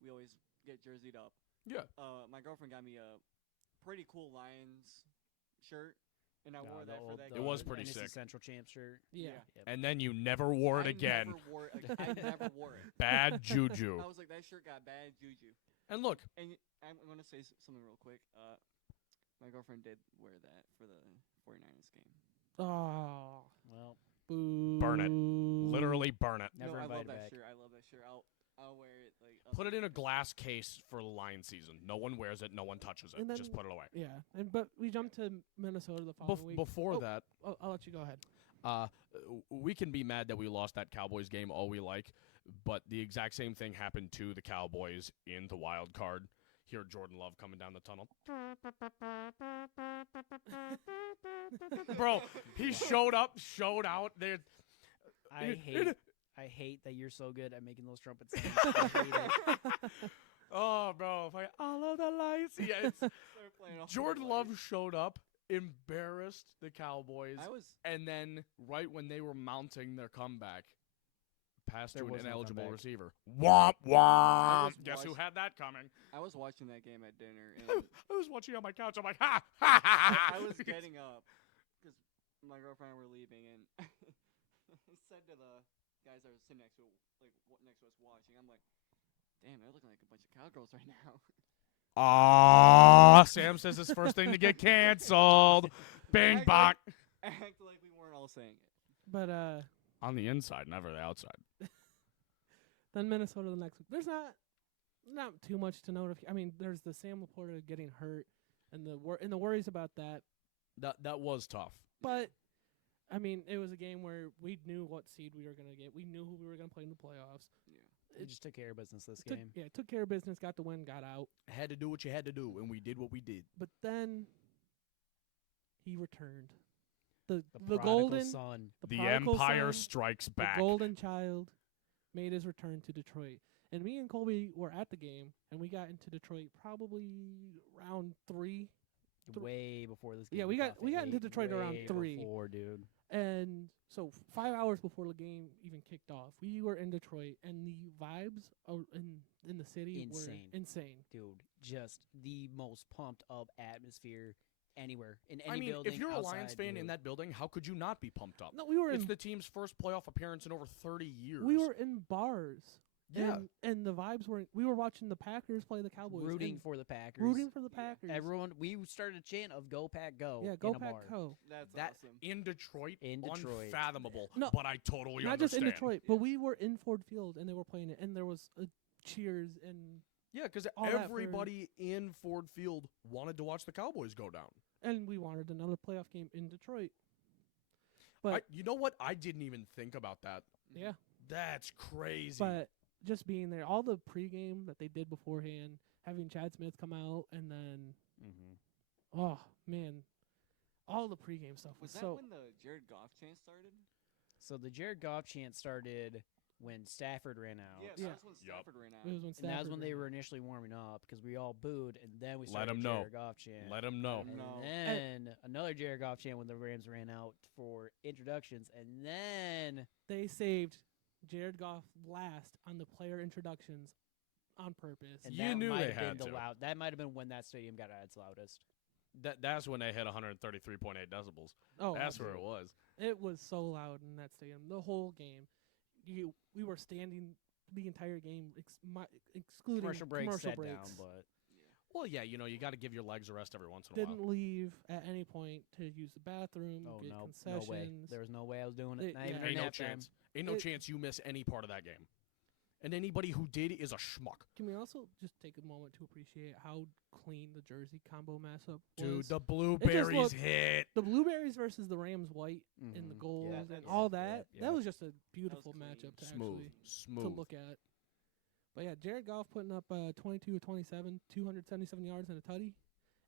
We always get jerseyed up. yeah. My girlfriend got me a pretty cool Lions shirt, and I wore the that for old- that the It game. was pretty NBC sick. Central champ shirt. Yeah. Yep. And then you never wore it again. I never wore it. Bad juju. I was like, that shirt got bad juju. And look, And I'm gonna say something real quick. My girlfriend did wear that for the 49ers game. Oh, Well, boo. burn it. Literally burn it. never no, I love invited that back. shirt. I love that shirt. I'll wear it like. Put it in a glass case for the lion season. No one wears it. No one touches it. And then- Just put it away. Yeah, but we jumped to Minnesota the following week. Before Oh. that, I'll let you go ahead. we can be mad that we lost that Cowboys game all we like, but the exact same thing happened to the Cowboys in the wild card. Hear Jordan Love coming down the tunnel. Bro, he showed out. There. I hate that you're so good at making those trumpet sounds. I hate it. Oh, bro, if I all of the lights. Yeah, it's Start playing off the Jordan lights. Love showed up, embarrassed the Cowboys, I was. and then right when they were mounting their comeback, passed There to was an no ineligible comeback. receiver. Womp womp. was Guess who watch- had that coming? I was watching that game at dinner, and I was watching on my couch. I'm like, ha ha ha. I was getting up because my girlfriend and I were leaving, and I said to the guys that were sitting next to next to us watching, I'm like, "Damn, they're looking like a bunch of cowgirls right now." Aw, Sam says his first thing to get canceled. Bing Act bong. Act like we weren't all saying it. But On the inside, never the outside. then Minnesota the next week. There's not too much to note. I mean, there's the Sam Laporta getting hurt and the worries about that. That was tough. But I mean, it was a game where we knew what seed we were gonna get. We knew who we were gonna play in the playoffs. Yeah. You just took care of business this Took, game. yeah, took care of business, got the win, got out. Had to do what you had to do, and we did what we did. But then he returned. The prodigal golden son. The prodigal Empire son, strikes the back. golden child made his return to Detroit. And me and Colby were at the game, and we got into Detroit probably round 3. Way before this game. Yeah, we got into Detroit around way 3. Before, dude. And so 5 hours before the game even kicked off, we were in Detroit, and the vibes in the city were insane. Dude, just the most pumped up atmosphere anywhere in any I mean, building. if you're a outside, Lions fan dude. in that building, how could you not be pumped up? No, we were It's in the team's first playoff appearance in over 30 years. we were in bars. Yeah. And the vibes were. We were watching the Packers play the Cowboys. rooting and for the Packers. rooting for the Yeah. Packers. Everyone, we started a chant of "Go Pack, Go!" Yeah, go in a Pack bar. Go. That's that awesome. in Detroit, In Detroit. unfathomable. No, but I totally Not understand. just in Detroit, but Yeah. we were in Ford Field and they were playing it, and there was cheers and Yeah, because all that for- everybody in Ford Field wanted to watch the Cowboys go down. we wanted another playoff game in Detroit. But You know what? I didn't even think about that. yeah, That's crazy. but just being there, all the pregame that they did beforehand, having Chad Smith come out, and then Mm-hmm. oh man, all the pregame stuff was Was that so. when the Jared Goff chant started? So the Jared Goff chant started when Stafford ran out. Yeah, Yeah. that's when Yup. Stafford ran out. It was when And that was Stafford when they ran were out. initially warming up because we all booed, and then we Let started 'em the know. Jared Goff chant. Let them know. And No. then another Jared Goff chant when the Rams ran out for introductions, and then They saved Jared Goff last on the player introductions on purpose. and You that knew might they have been had the to. loud. That might have been when that stadium got at its loudest. That's when they hit 133.8 decibels. Oh, That's where it was. it was so loud in that stadium. The whole game, we were standing the entire game, excluding Commercial breaks commercial sat breaks. down, but Well, yeah, you got to give your legs a rest every once in a Didn't while. leave at any point to use the bathroom, oh get no, no concessions. way. There was no way I was doing it. It- Not even yeah. during Ain't no that time. chance. Ain't no It- chance you miss any part of that game. And anybody who did is a schmuck. Can we also just take a moment to appreciate how clean the jersey combo mashup Dude, was? the blueberries looked- hit. The blueberries versus the Rams white and the Mhm. gold Yeah, and that's- all yeah, that. yeah. That was just a beautiful clean. matchup to Smooth. actually Smooth. to look at. But yeah, Jared Goff putting up 22 of 27, 277 yards and a tutty.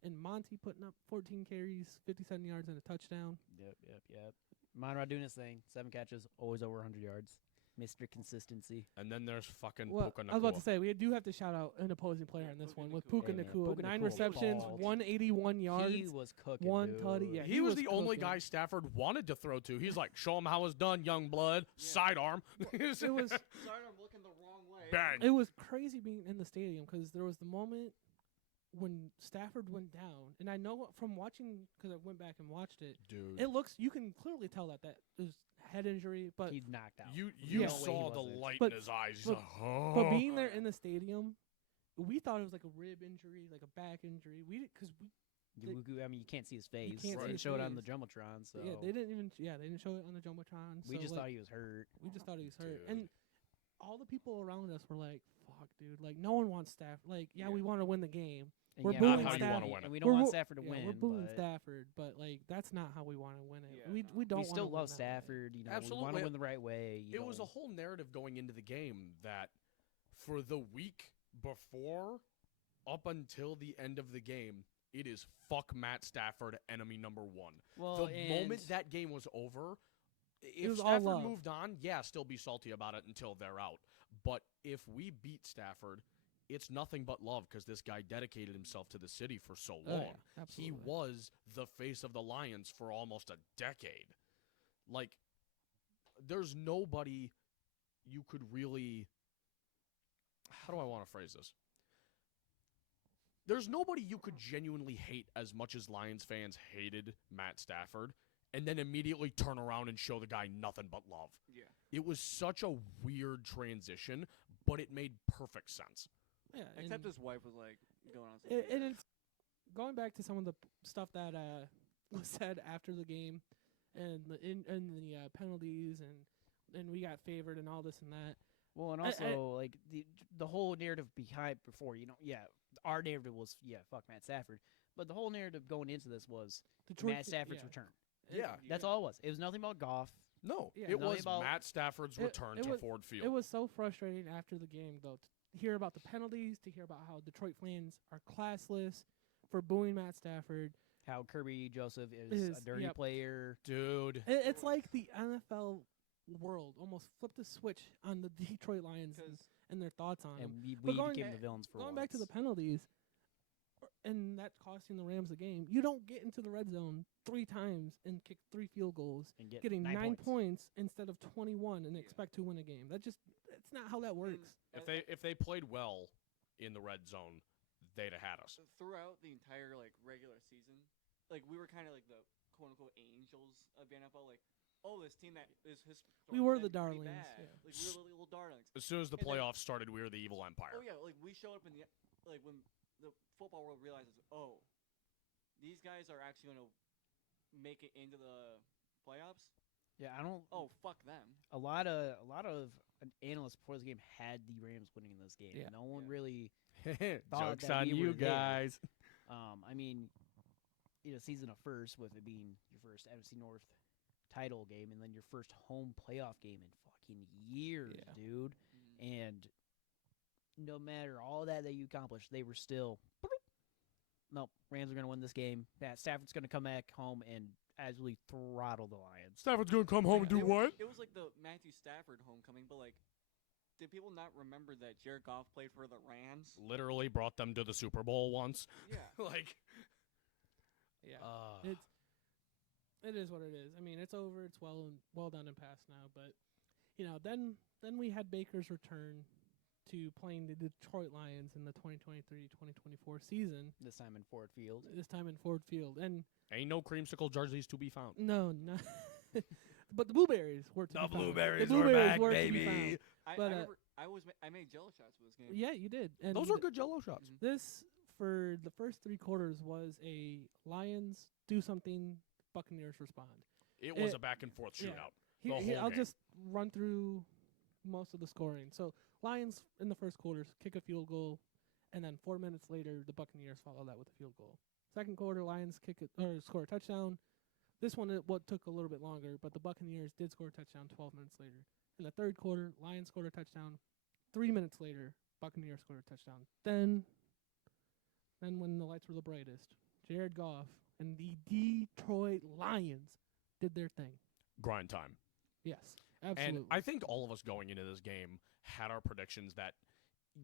And Monty putting up 14 carries, 57 yards and a touchdown. Yep. Monrod doing his thing. 7 catches, always over 100 yards. Mr. Consistency. And then there's fucking Well, Puka I was about to Nacua. say, we do have to shout out an opposing player Yeah, in this Puka one with Nacua. Puka Yeah, man. Nakua. Puka 9 Nacua receptions, balled. 181 yards. He was cooking. one dude. tutty, yeah. He was was the only cooking. guy Stafford wanted to throw to. He's like, show him how it's done, young blood. Yeah. Sidearm. It was Sorry, I'm looking the wrong way. Bang. it was crazy being in the stadium because there was the moment when Stafford went down, and I know from watching because I went back and watched it. Dude. It looks you can clearly tell that is head injury, but He's knocked out. You Yeah. saw the wasn't. light But- in his eyes. He's but- like, oh. but being there in the stadium, we thought it was like a rib injury, like a back injury. Because I mean, you can't see his face. can't They see didn't his show it on the face. Jumbotron, so yeah, they didn't show it on the Jumbotron. we so, just like, thought he was hurt. we just thought he was hurt, Dude. and all the people around us were like, "Fuck, dude! Like, no one wants Stafford. Like, yeah, we Yeah. want to win the game. And We're yeah, booing we don't Stafford. want- Win it. and we don't We're want boo- Stafford to yeah, win. we're booing but Stafford, but like that's not how we want to win it. Yeah, we no. we don't. we still wanna win love that way. Stafford. You know, we want Absolutely. to win the right way. It was a whole narrative going into the game that for the week before, up until the end of the game, it is fuck Matt Stafford, enemy number one. well, The moment that game was over, if was all Stafford love. moved on, yeah, still be salty about it until they're out. But if we beat Stafford, it's nothing but love because this guy dedicated himself to the city for so Oh, long. yeah, He absolutely. was the face of the Lions for almost a decade. Like, there's nobody you could really. How do I want to phrase this? There's nobody you could genuinely hate as much as Lions fans hated Matt Stafford and then immediately turn around and show the guy nothing but love. Yeah. It was such a weird transition, but it made perfect sense. Yeah, Except and, his wife was like going on. Some and it's going back to some of the stuff that was said after the game, and the penalties, and we got favored and all this and that. Well, and I- also like the whole narrative behind before, our narrative was fuck Matt Stafford, but the whole narrative going into this was Detroit, Matt Stafford's yeah. return. Yeah. That's all it was. It was nothing about Goff. No, Yeah. it Nothing was about- Matt Stafford's It- return it to was- Ford Field. It was so frustrating after the game, though, to hear about the penalties, to hear about how Detroit fans are classless for booing Matt Stafford. How Kirby Joseph is Is- a dirty yep. player. Dude. It's like the NFL world almost flipped a switch on the Detroit Lions because and their thoughts on And them. we going became back- the villains for Going back to the once. penalties, and that costing the Rams the game, you don't get into the red zone 3 times and kick 3 field goals, and get getting 9 points. points instead of 21 and Yeah. expect to win a game. That's not how that works. If they played well in the red zone, they'd have had us. throughout the entire like regular season, like we were kind of like the quote unquote angels of the NFL. Like, oh, this team that is his. We were the darlings, yeah. Like we were the little darlings. As soon as the And then- playoffs started, we were the evil empire. Oh yeah, like we showed up in the like when the football world realizes, oh, these guys are actually going to make it into the playoffs. Yeah, I don't. Oh, fuck them. A lot of analysts before this game had the Rams winning this game. Yeah. No one Yeah. really. Jokes that on we you were there. guys. I mean, season of first with it being your first NFC North title game and then your first home playoff game in fucking years, Yeah. dude. And no matter all that you accomplished, they were still. Nope, Rams are gonna win this game. Matt Stafford's gonna come back home and absolutely throttle the Lions. Stafford's gonna come home and do It was- what? It was like the Matthew Stafford homecoming, but like, did people not remember that Jared Goff played for the Rams? Literally brought them to the Super Bowl once. Yeah. Like, Yeah. uh, It is what it is. I mean, it's over. It's well done and past now. But then we had Baker's return to playing the Detroit Lions in the 2023-2024 season. This time in Ford Field. This time in Ford Field, and ain't no creamsicle jerseys to be found. no, but the blueberries were to be The found. blueberries The were blueberries back, were to be baby. found. I But, remember I made jello shots for this game. Yeah, you did. And Those were good Jello shots. Mhm. This for the first 3 quarters was a Lions do something, Buccaneers respond. It was It- a back and forth yeah. shootout. The whole I'll game. just run through most of the scoring. So Lions in the first quarters kick a field goal, and then 4 minutes later the Buccaneers follow that with a field goal. Second quarter, Lions score a touchdown. This one what took a little bit longer, but the Buccaneers did score a touchdown 12 minutes later. In the third quarter, Lions scored a touchdown. 3 minutes later, Buccaneers scored a touchdown. Then when the lights were the brightest, Jared Goff and the Detroit Lions did their thing. Grind time. Yes, absolutely. And I think all of us going into this game had our predictions that,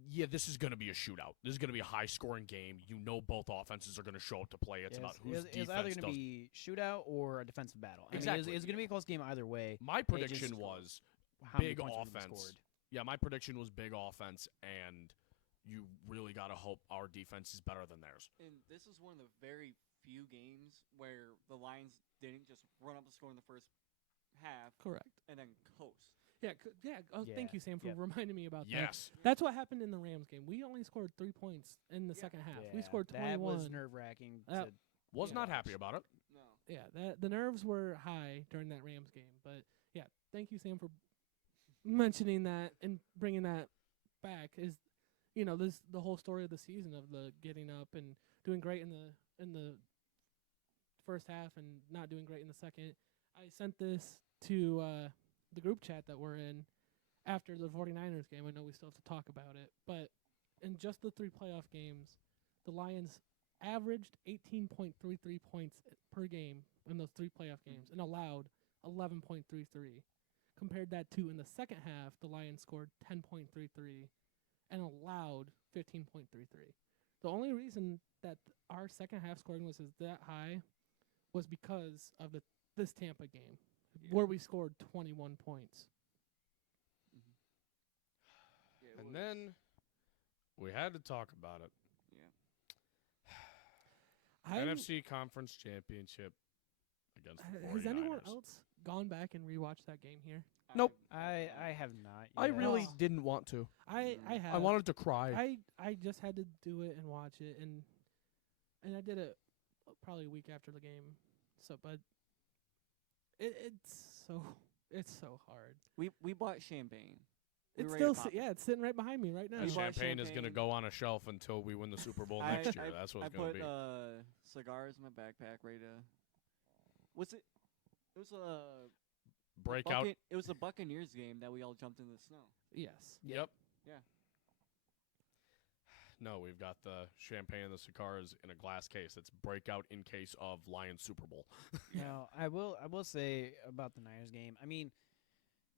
yeah, this is going to be a shootout. This is going to be a high-scoring game. You know both offenses are going to show up to play. It's about whose It's either defense going to does. be shootout or a defensive battle. I mean, Exactly. it's going to be a close game either way. My just prediction was How many big points were gonna be offense. scored. Yeah, my prediction was big offense and you really got to hope our defense is better than theirs. And this is one of the very few games where the Lions didn't just run up the score in the first half Correct. and then coast. Yeah. Oh, thank Yeah, you, Sam, for yep. reminding me about that. Yes. That's what happened in the Rams game. We only scored 3 points in the Yeah. second half. Yeah, We scored 21. That was nerve-wracking. Was Yeah. not happy about it. No. Yeah, the nerves were high during that Rams game. But, yeah, thank you, Sam, for mentioning that and bringing that back. Is this the whole story of the season of the getting up and doing great in the first half and not doing great in the second. I sent this to the group chat that we're in after the 49ers game. I know we still have to talk about it, but in just the 3 playoff games, the Lions averaged 18.33 points per game in those 3 playoff games and allowed 11.33. Compared that to in the second half, the Lions scored 10.33 and allowed 15.33. The only reason that our second half scoring was that high was because of this Tampa game, where we scored 21 points. Yeah, And then we had to talk about it. NFC Conference Championship against the 49ers. Has anyone else gone back and rewatched that game here? Nope. I have not. I yet. really Oh. didn't want to. I have. I wanted to cry. I just had to do it and watch it, and I did it probably a week after the game. So, but it's so hard. We bought champagne. We It's were ready to still pop it. it's sitting right behind me right now. That We bought champagne is going to champagne. go on a shelf until we win the Super Bowl next year. That's what it's going to be. I put cigars in my backpack ready to. What's it? It was a Breakout. It was a Buccaneers game that we all jumped in the snow. Yes. Yep. Yeah. No, we've got the champagne and the cigars in a glass case. It's breakout in case of Lions Super Bowl. Now, I will say about the Niners game. I mean,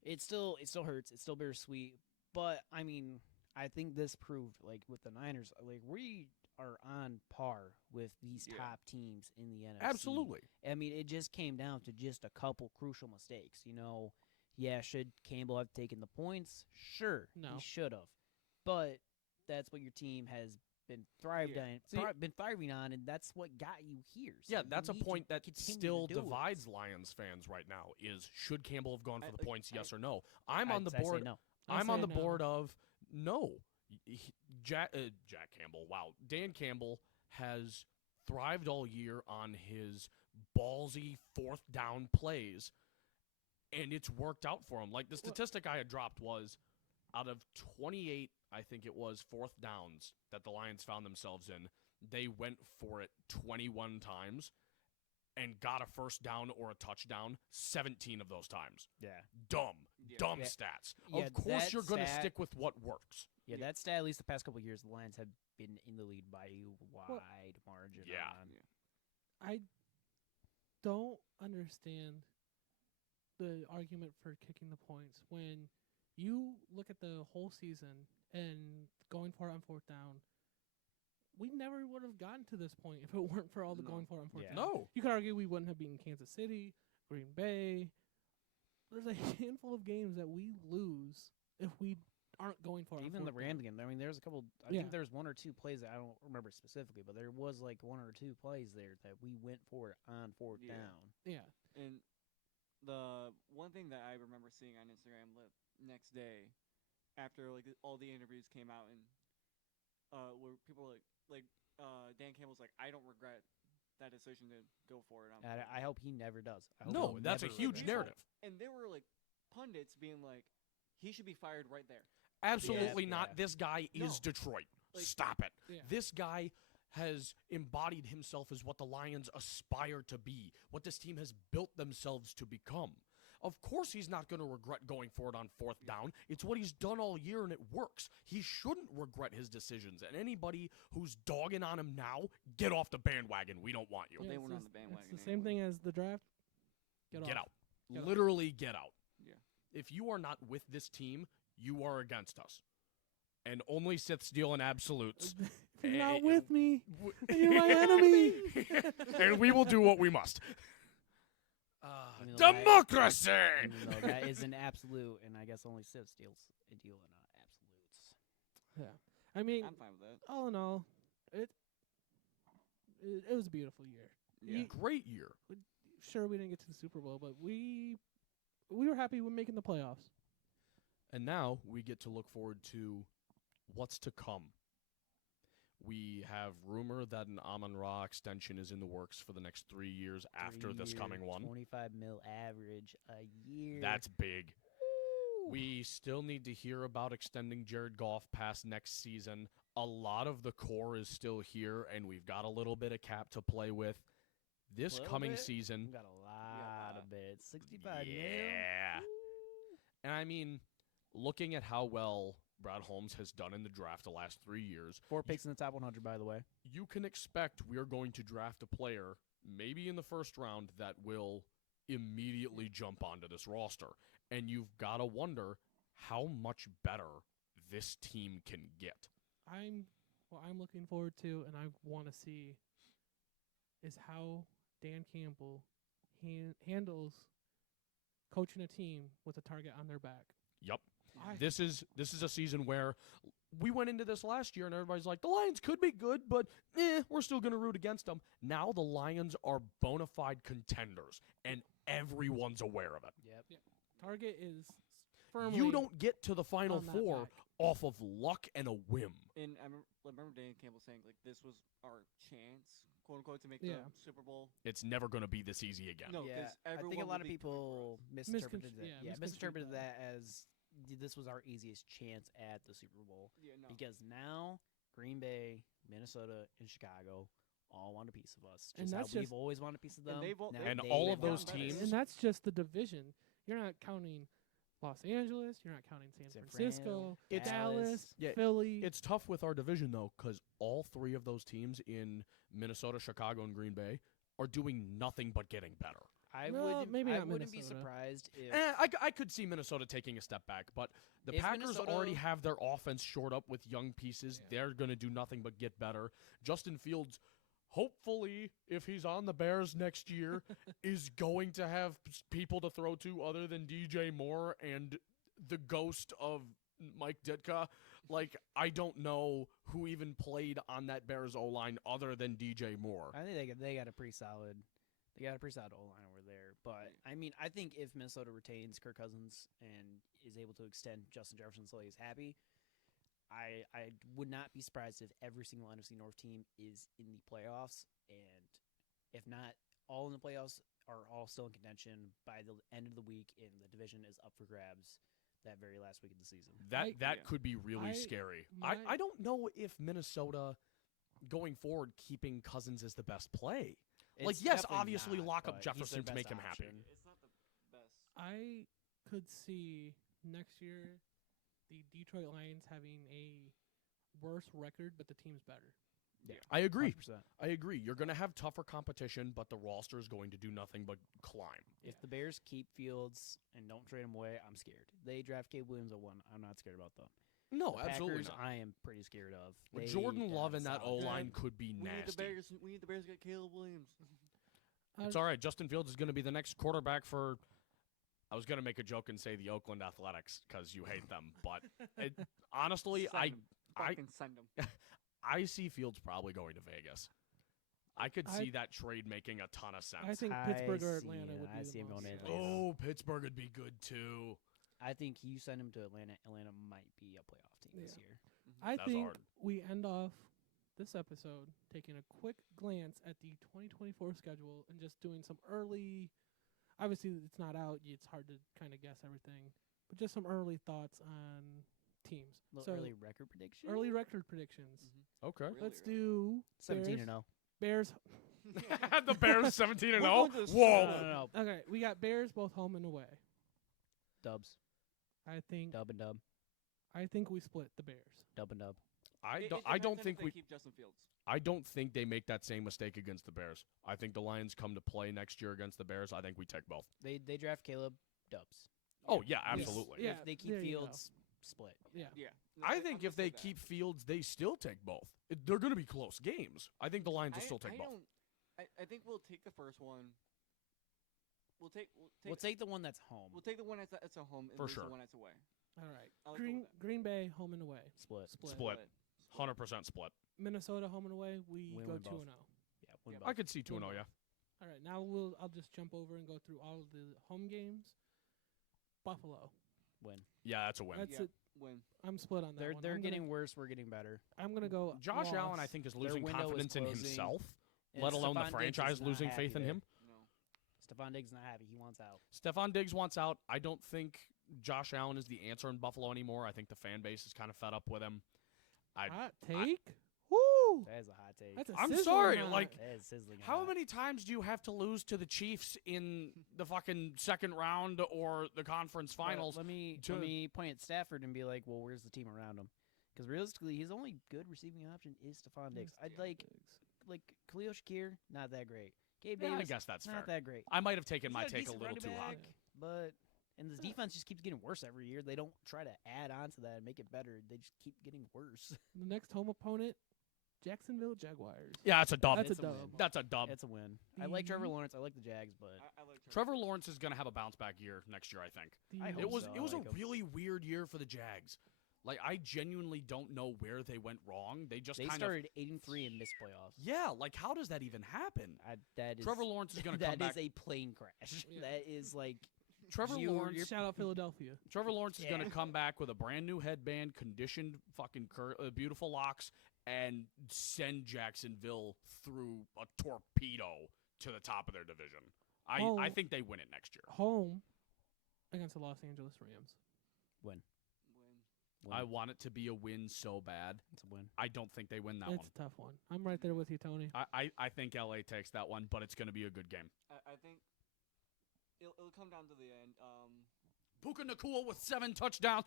it still hurts. It's still bittersweet. But I mean, I think this proved like with the Niners, like we are on par with these Yeah. top teams in the NFC. Absolutely. I mean, it just came down to just a couple crucial mistakes. Yeah, should Campbell have taken the points? Sure, No. he should have. But that's what your team has been thriving Yeah. on, and that's what got you here. So Yeah, you that's a need to point that continue still to do it. divides Lions fans right now. Is should Campbell have gone for the I- points? Yes or no? I'm on I'd the say board. no. I'm I on say the no. board of no. Jack Campbell. Wow, Dan Campbell has thrived all year on his ballsy 4th down plays, and it's worked out for him. Like the statistic I had dropped was, out of 28, I think it was 4th downs that the Lions found themselves in, they went for it 21 times and got a first down or a touchdown 17 of those times. Yeah. Dumb Yeah. stats. Yeah, Of course that you're going to stat- stick with what works. Yeah, that stat, at least the past couple of years, the Lions have been in the lead by a wide margin. Yeah. I don't understand the argument for kicking the points when you look at the whole season and going for it on 4th down. We never would have gotten to this point if it weren't for all the No. going for it on 4th Yeah. down. No. You could argue we wouldn't have beaten Kansas City, Green Bay. There's a handful of games that we lose if we aren't going for it. Even on the 4th down. Rams game, I mean, there's a couple. I Yeah. think there's 1 or 2 plays that I don't remember specifically, but there was like 1 or 2 plays there that we went for it on 4th Yeah. down. Yeah. And the one thing that I remember seeing on Instagram the next day, after like all the interviews came out, and where people were like Dan Campbell's like, I don't regret that decision to go for it. And I hope he never does. I hope No, he'll that's a never huge regret narrative. And there were like pundits being like, he should be fired right there. Absolutely Yeah. not. This guy is No. Detroit. Like- Stop it. Yeah. This guy has embodied himself as what the Lions aspire to be, what this team has built themselves to become. Of course he's not going to regret going for it on 4th down. It's what he's done all year, and it works. He shouldn't regret his decisions. And anybody who's dogging on him now, get off the bandwagon. We don't want you. They it's weren't on just- the bandwagon It's the same thing as the draft. Get Get off. out. Get out. Literally get out. Yeah. If you are not with this team, you are against us. And only Sith steal and absolutes. If you're not Eh, with me, w- you're my enemy. And we will do what we must. Even though that- Democracy! Even though that is an absolute, and I guess only Civ steals a deal in absolutes. Yeah. I mean, I'm fine with that. all in all, it was a beautiful year. Yeah. Great year. Sure, we didn't get to the Super Bowl, but we were happy with making the playoffs. And now we get to look forward to what's to come. We have rumor that an Amon-Ra extension is in the works for the next 3 years after this coming one. 25 mil average a year. That's big. We still need to hear about extending Jared Goff past next season. A lot of the core is still here, and we've got a little bit of cap to play with. This Little coming bit? season, We got a lot of bits. 65 mil. yeah. And I mean, looking at how well Brad Holmes has done in the draft the last 3 years, 4 picks in the top 100, by the way. you can expect we're going to draft a player, maybe in the first round, that will immediately jump onto this roster. And you've got to wonder how much better this team can get. What I'm looking forward to, and I want to see, is how Dan Campbell handles coaching a team with a target on their back. Yep. I- This is a season where we went into this last year and everybody's like, the Lions could be good, but we're still going to root against them. Now the Lions are bona fide contenders, and everyone's aware of it. Yep. Target is firmly. You don't get to the Final on that Four back. off of luck and a whim. And I remember Dan Campbell saying like this was our chance, quote unquote, to make Yeah. the Super Bowl. It's never going to be this easy again. No, Yeah, 'cause I think everyone a lot will of be people misinterpreted that. yeah, Misinterpreted misconstrued that as this was our easiest chance at the Super Bowl. Yeah, no. Because now Green Bay, Minnesota, and Chicago all want a piece of us. And Just how that's we've just- always wanted a piece of And them. they've al- Now and they all want of those us. teams- And that's just the division. You're not counting Los Angeles. You're not counting San San Francisco, Fran, Dallas, Yeah, Philly. It's tough with our division, though, because all 3 of those teams in Minnesota, Chicago, and Green Bay are doing nothing but getting better. I No, would maybe I not wouldn't be Minnesota. surprised if I could see Minnesota taking a step back, but the If Packers Minnesota- already have their offense shored up with young pieces. Yeah. They're going to do nothing but get better. Justin Fields, hopefully, if he's on the Bears next year, is going to have people to throw to other than DJ Moore and the ghost of Mike Ditka. Like, I don't know who even played on that Bears O-line other than DJ Moore. I think they got a pretty solid O-line over there. But I mean, I think if Minnesota retains Kirk Cousins and is able to extend Justin Jefferson until he's happy, I would not be surprised if every single NFC North team is in the playoffs, and if not all in the playoffs, are all still in contention by the end of the week, and the division is up for grabs that very last week of the season. That Yeah. could be really I- scary. my- I don't know if Minnesota, going forward, keeping Cousins is the best play. Like, It's yes, definitely obviously not, lock up but he's their Jefferson to make best him happy. option. It's not the best. I could see next year the Detroit Lions having a worse record, but the team's better. I agree. 100%. I agree. You're going to have tougher competition, but the roster is going to do nothing but climb. If the Bears keep Fields and don't trade him away, I'm scared. They draft Caleb Williams at 1. I'm not scared about them. No, The absolutely Packers, not. I am pretty scared of. With They Jordan got Love a in that solid O-line team. could be We need the nasty. Bears. We need the Bears to get Caleb Williams. It's all right. Justin Fields is going to be the next quarterback for. I was going to make a joke and say the Oakland Athletics because you hate them, but honestly, Send him. I- Fucking send him. I see Fields probably going to Vegas. I could I- see that trade making a ton of sense. I think I Pittsburgh or see Atlanta it. would be I the see him most. going to Atlanta. Oh, Pittsburgh would be good too. I think you send him to Atlanta. Atlanta might be a playoff team this Yeah. year. I That's think hard. we end off this episode taking a quick glance at the 2024 schedule and just doing some early. Obviously, it's not out. It's hard to kind of guess everything, but just some early thoughts on teams. Little So early record prediction. early record predictions. Okay. Really Let's early. do 17 Bears. and 0. Bears. the Bears 17 and We're 0. going to the Whoa. Super No. Okay, we got Bears both home and away. Dubs. I think. Dub and dub. I think we split the Bears. Dub and dub. I It don't. depends I don't on think if they we. keep Justin Fields. I don't think they make that same mistake against the Bears. I think the Lions come to play next year against the Bears. I think we take both. They draft Caleb. Dubs. Oh yeah, Yes. absolutely. Yeah, If they keep there you go. Fields, split. Yeah. Yeah. I I'm think gonna if they say that. keep Fields, they still take both. They're going to be close games. I think the Lions will still take I both. don't- I think we'll take the first one. We'll take the one that's home. we'll take the one that's a home and For lose sure. the one that's away. All right. I like going with that. Green Bay home and away. Split. Split. Split. 100% split. Minnesota home and away, we Win, go win 2-0. both. Yeah, win Yep. both. I could see 2-0, Win yeah. All right, now I'll just jump over and go through all of the home games. Buffalo. Win. Yeah, that's a win. That's Yep. it. Win. I'm split on that They're one. they're I'm getting worse. We're getting better. I'm gonna go. Josh Allen, I loss. think, is Their losing window is confidence in closing. himself, And let alone the Stephon Diggs franchise is not losing happy faith in there. him. No. Stephon Diggs not happy. He wants out. Stephon Diggs wants out. I don't think Josh Allen is the answer in Buffalo anymore. I think the fan base is kind of fed up with him. Hot take. Woo! That is a hot take. That's a I'm sizzling sorry, hot. like, That is sizzling How hot. many times do you have to lose to the Chiefs in the fucking second round or the conference Well, finals? let me point at Stafford and be like, well, where's the team around him? Because realistically, his only good receiving option is Stephon Diggs. I'd like Khalil Shakir, not that great. Gabe Yeah, Davis, I guess that's not fair. that great. I might have taken He's my got a take a decent little running too hot. back, but and this defense just keeps getting worse every year. They don't try to add on to that and make it better. They just keep getting worse. The next home opponent, Jacksonville Jaguars. Yeah, that's a dub. That's It's a a win. dub. That's a dub. It's a win. I like Trevor Lawrence. I like the Jags, but I like Trevor Lawrence is going to have a bounce back year next year, I think. I The- hope It was so. it was I a like 'em. really weird year for the Jags. Like, I genuinely don't know where they went wrong. They just they kind started 8-3 and missed playoffs. Yeah, like, how does that even happen? That is Trevor Lawrence is going to come that back. is a plane crash. Yeah. That is like Trevor you- Lawrence. Shout out Philadelphia. Trevor Lawrence is going Yeah. to come back with a brand new headband, conditioned fucking beautiful locks, and send Jacksonville through a torpedo to the top of their division. I Oh. think they win it next year. Home against the Los Angeles Rams. win. I want it to be a win so bad. It's a win. I don't think they win that That's one. a tough one. I'm right there with you, Tony. I think LA takes that one, but it's going to be a good game. I think it'll come down to the end. Puka Nakua with 7 touchdowns.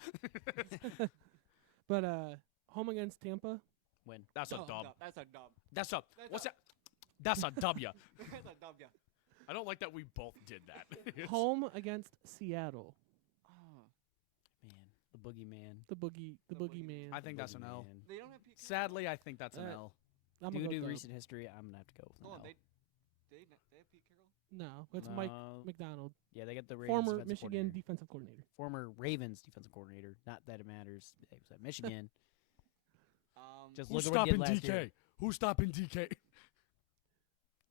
But home against Tampa. Win. That's a Dub. dub. That's a dub. That's a That's what's a- that? That's a W. That's a dub. Yeah. I don't like that we both did that. It's- Home against Seattle. Oh, Man, the boogeyman. The The boogeyman. I think that's an L. Boogeyman. they don't have Pete Carroll. Sadly, I think that's an Uh, L. I'm Due gonna to go dub. recent history, I'm gonna have to go with an Hold on, L. they have Pete Carroll. No, it's Mike No. McDonald, Yeah, they got the Ravens former defensive Michigan coordinator. defensive coordinator. Former Ravens defensive coordinator. Not that it matters. He was at Michigan. Just Who's look at what he stopping did last year. DK? Who's stopping DK?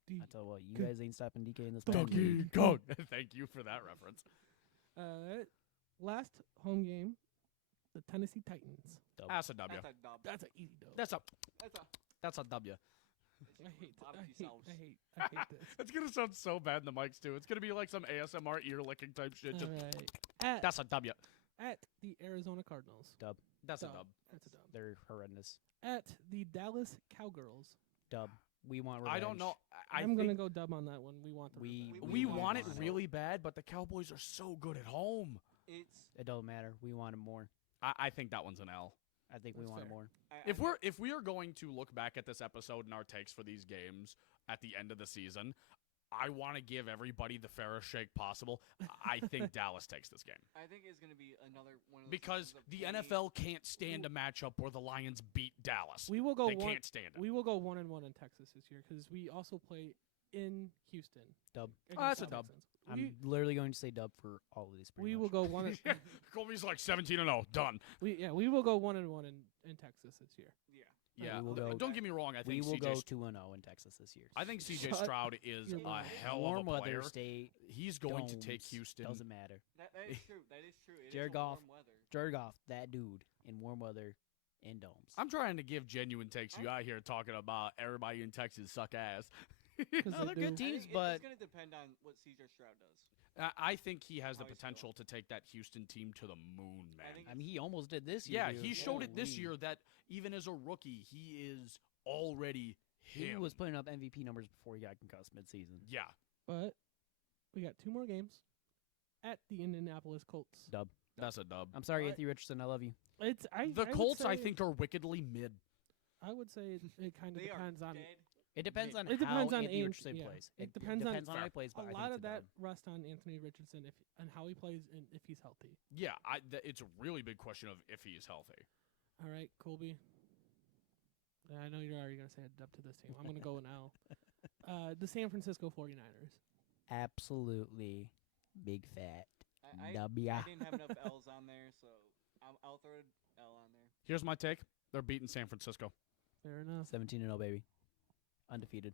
I tell you what, you Good. guys ain't stopping DK in this Donkey league. Kong. Thank you for that reference. Last home game, the Tennessee Titans. That's a W. that's a dub. That's an easy dub. That's a That's a. that's a W. I hate, Barbecue I sauce. hate this. It's gonna sound so bad in the mics too. It's gonna be like some ASMR ear licking type shit. Just, All right. At, that's a W. at the Arizona Cardinals. That's a Dub. dub. That's a dub. They're horrendous. At the Dallas Cowgirls. Dub. We want revenge. I don't know. I I'm gonna think go dub on that one. We want the We- revenge. we want want it it. really bad, but the Cowboys are so good at home. It's. It don't matter. We want him more. I think that one's an L. I think we That's want him fair. more. If we are going to look back at this episode and our takes for these games at the end of the season, I want to give everybody the fairest shake possible. I think Dallas takes this game I think it's gonna be another one of those because seasons of the playing- NFL can't stand a matchup where the Lions beat Dallas. We will go They one. can't stand it. We will go 1-1 in Texas this year because we also play in Houston. Dub. against that's a the dub. Texans. I'm literally going to say dub for all of these. We will go one. Yeah, Colby's like 17-0, done. We will go 1-1 in Texas this year. Yeah. Yeah, We will go- don't get me wrong. I We think will go CJ. 2-0 in Texas this year. I think CJ Shut Stroud is your a mouth. hell Warm of a weather player. state. He's going to take domes, Houston. Doesn't matter. That is true. That is true. It is Jared a Goff. warm weather. Jared Goff, that dude in warm weather in domes. I'm trying to give genuine takes. You out here talking about everybody in Texas suck ass. 'Cause No, they they're good do. teams, It's but gonna depend on what CJ Stroud does. I think he has the How he's potential to take that Houston team to the moon, man. think I mean, he almost did this year. Yeah, dude. he showed it this Holy. year that even as a rookie, he is already He him. was putting up MVP numbers before he got concussed midseason. Yeah, But we got 2 more games at the Indianapolis Colts. Dub. that's a dub. I'm sorry, What? Anthony Richardson. I love you. It's The would Colts, I say- think, are wickedly mid. I would say it kind of They are depends on dead. It depends on It depends how on Anthony age, Richardson yeah. plays. It depends on- how he plays. a But I think lot it's of that dub. rests on Anthony Richardson and how he plays and if he's healthy. Yeah, it's a really big question of if he is healthy. All right, Colby. I know you're already gonna say a dub to this team. I'm gonna go an L. The San Francisco 49ers. Absolutely big fat I W. didn't have enough L's on there, so I'll throw an L on there. Here's my take. They're beating San Francisco. Fair enough. 17-0, baby. Undefeated.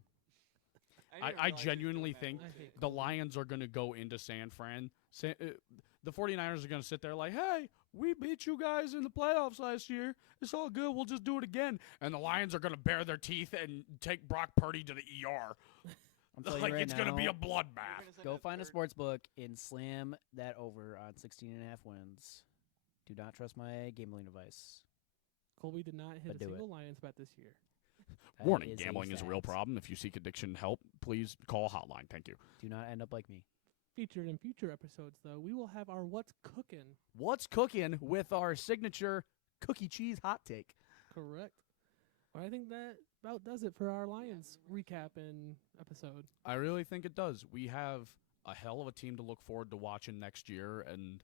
I genuinely think I hate the Lions are going to go into San Fran. The 49ers are going to sit there like, hey, we beat you guys in the playoffs last year. It's all good. We'll just do it again. And the Lions are going to bare their teeth and take Brock Purdy to the ER. I'm telling Like, you right it's going to be a now, bloodbath. go find a sports book and slam that over on 16.5 wins. Do not trust my gambling advice. Colby did not hit But a do single Lions bet this year. That Warning, is gambling is a real fact. problem. If you seek addiction help, please call a hotline. Thank you. Do not end up like me. Featured in future episodes, though, we will have our What's Cooking. What's cooking with our signature cookie cheese hot take? Correct. Well, I think that about does it for our Lions recap and episode. I really think it does. We have a hell of a team to look forward to watching next year, and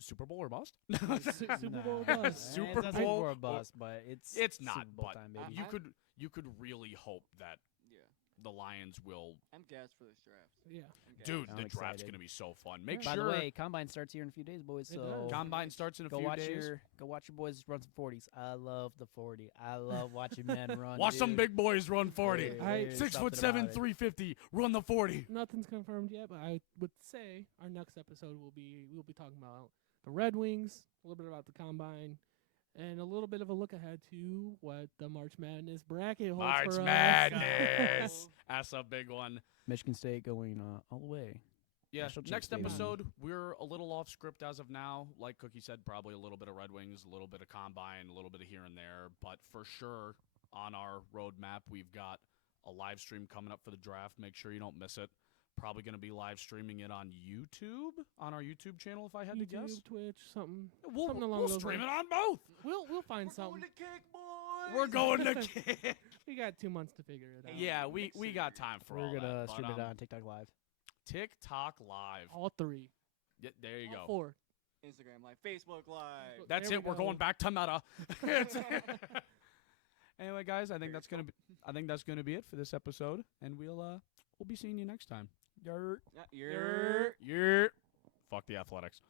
Super Bowl or bust? Super Bowl Nah, bust. Super it's not Bowl Super or- Bowl bust, but it's not, Super Bowl but time, baby. you could really hope that Yeah. the Lions will. I'm gassed for this draft. Yeah. I'm gassed. Dude, I'm the draft's excited. gonna be so fun. Make By sure the way, Combine starts here in a few days, boys. It So does. Combine starts in a go few watch days. go watch your boys run some 40s. I love the 40. I love watching men run. Watch some dude. big boys run 40. There's 6'7", something about it. 350. Run the 40. Nothing's confirmed yet, but I would say our next episode we'll be talking about the Red Wings, a little bit about the Combine, and a little bit of a look ahead to what the March Madness bracket holds March for us. Madness. That's a big one. Michigan State going all the way. Yeah, National next champs, baby. episode, we're a little off script as of now. Like Cookie said, probably a little bit of Red Wings, a little bit of Combine, a little bit of here and there. But for sure, on our roadmap, we've got a live stream coming up for the draft. Make sure you don't miss it. Probably going to be live streaming it on YouTube, on our YouTube channel, if I had to guess. YouTube, Twitch, something. We'll, something along we'll those stream lines. it on both. We'll find We're something. going to kick, boys. We're going to kick. We got 2 months to figure it out. Yeah, we got time for all We're gonna that. stream but, it on TikTok Live. TikTok Live. All three. Yeah, there you All go. 4. Instagram Live, Facebook Live. That's There it. we We're go. going back to Meta. Anyway, guys, I think that's gonna be it for this episode, and we'll be seeing you next time. Yurt. Yeah, you're Yurt. Fuck the Athletics.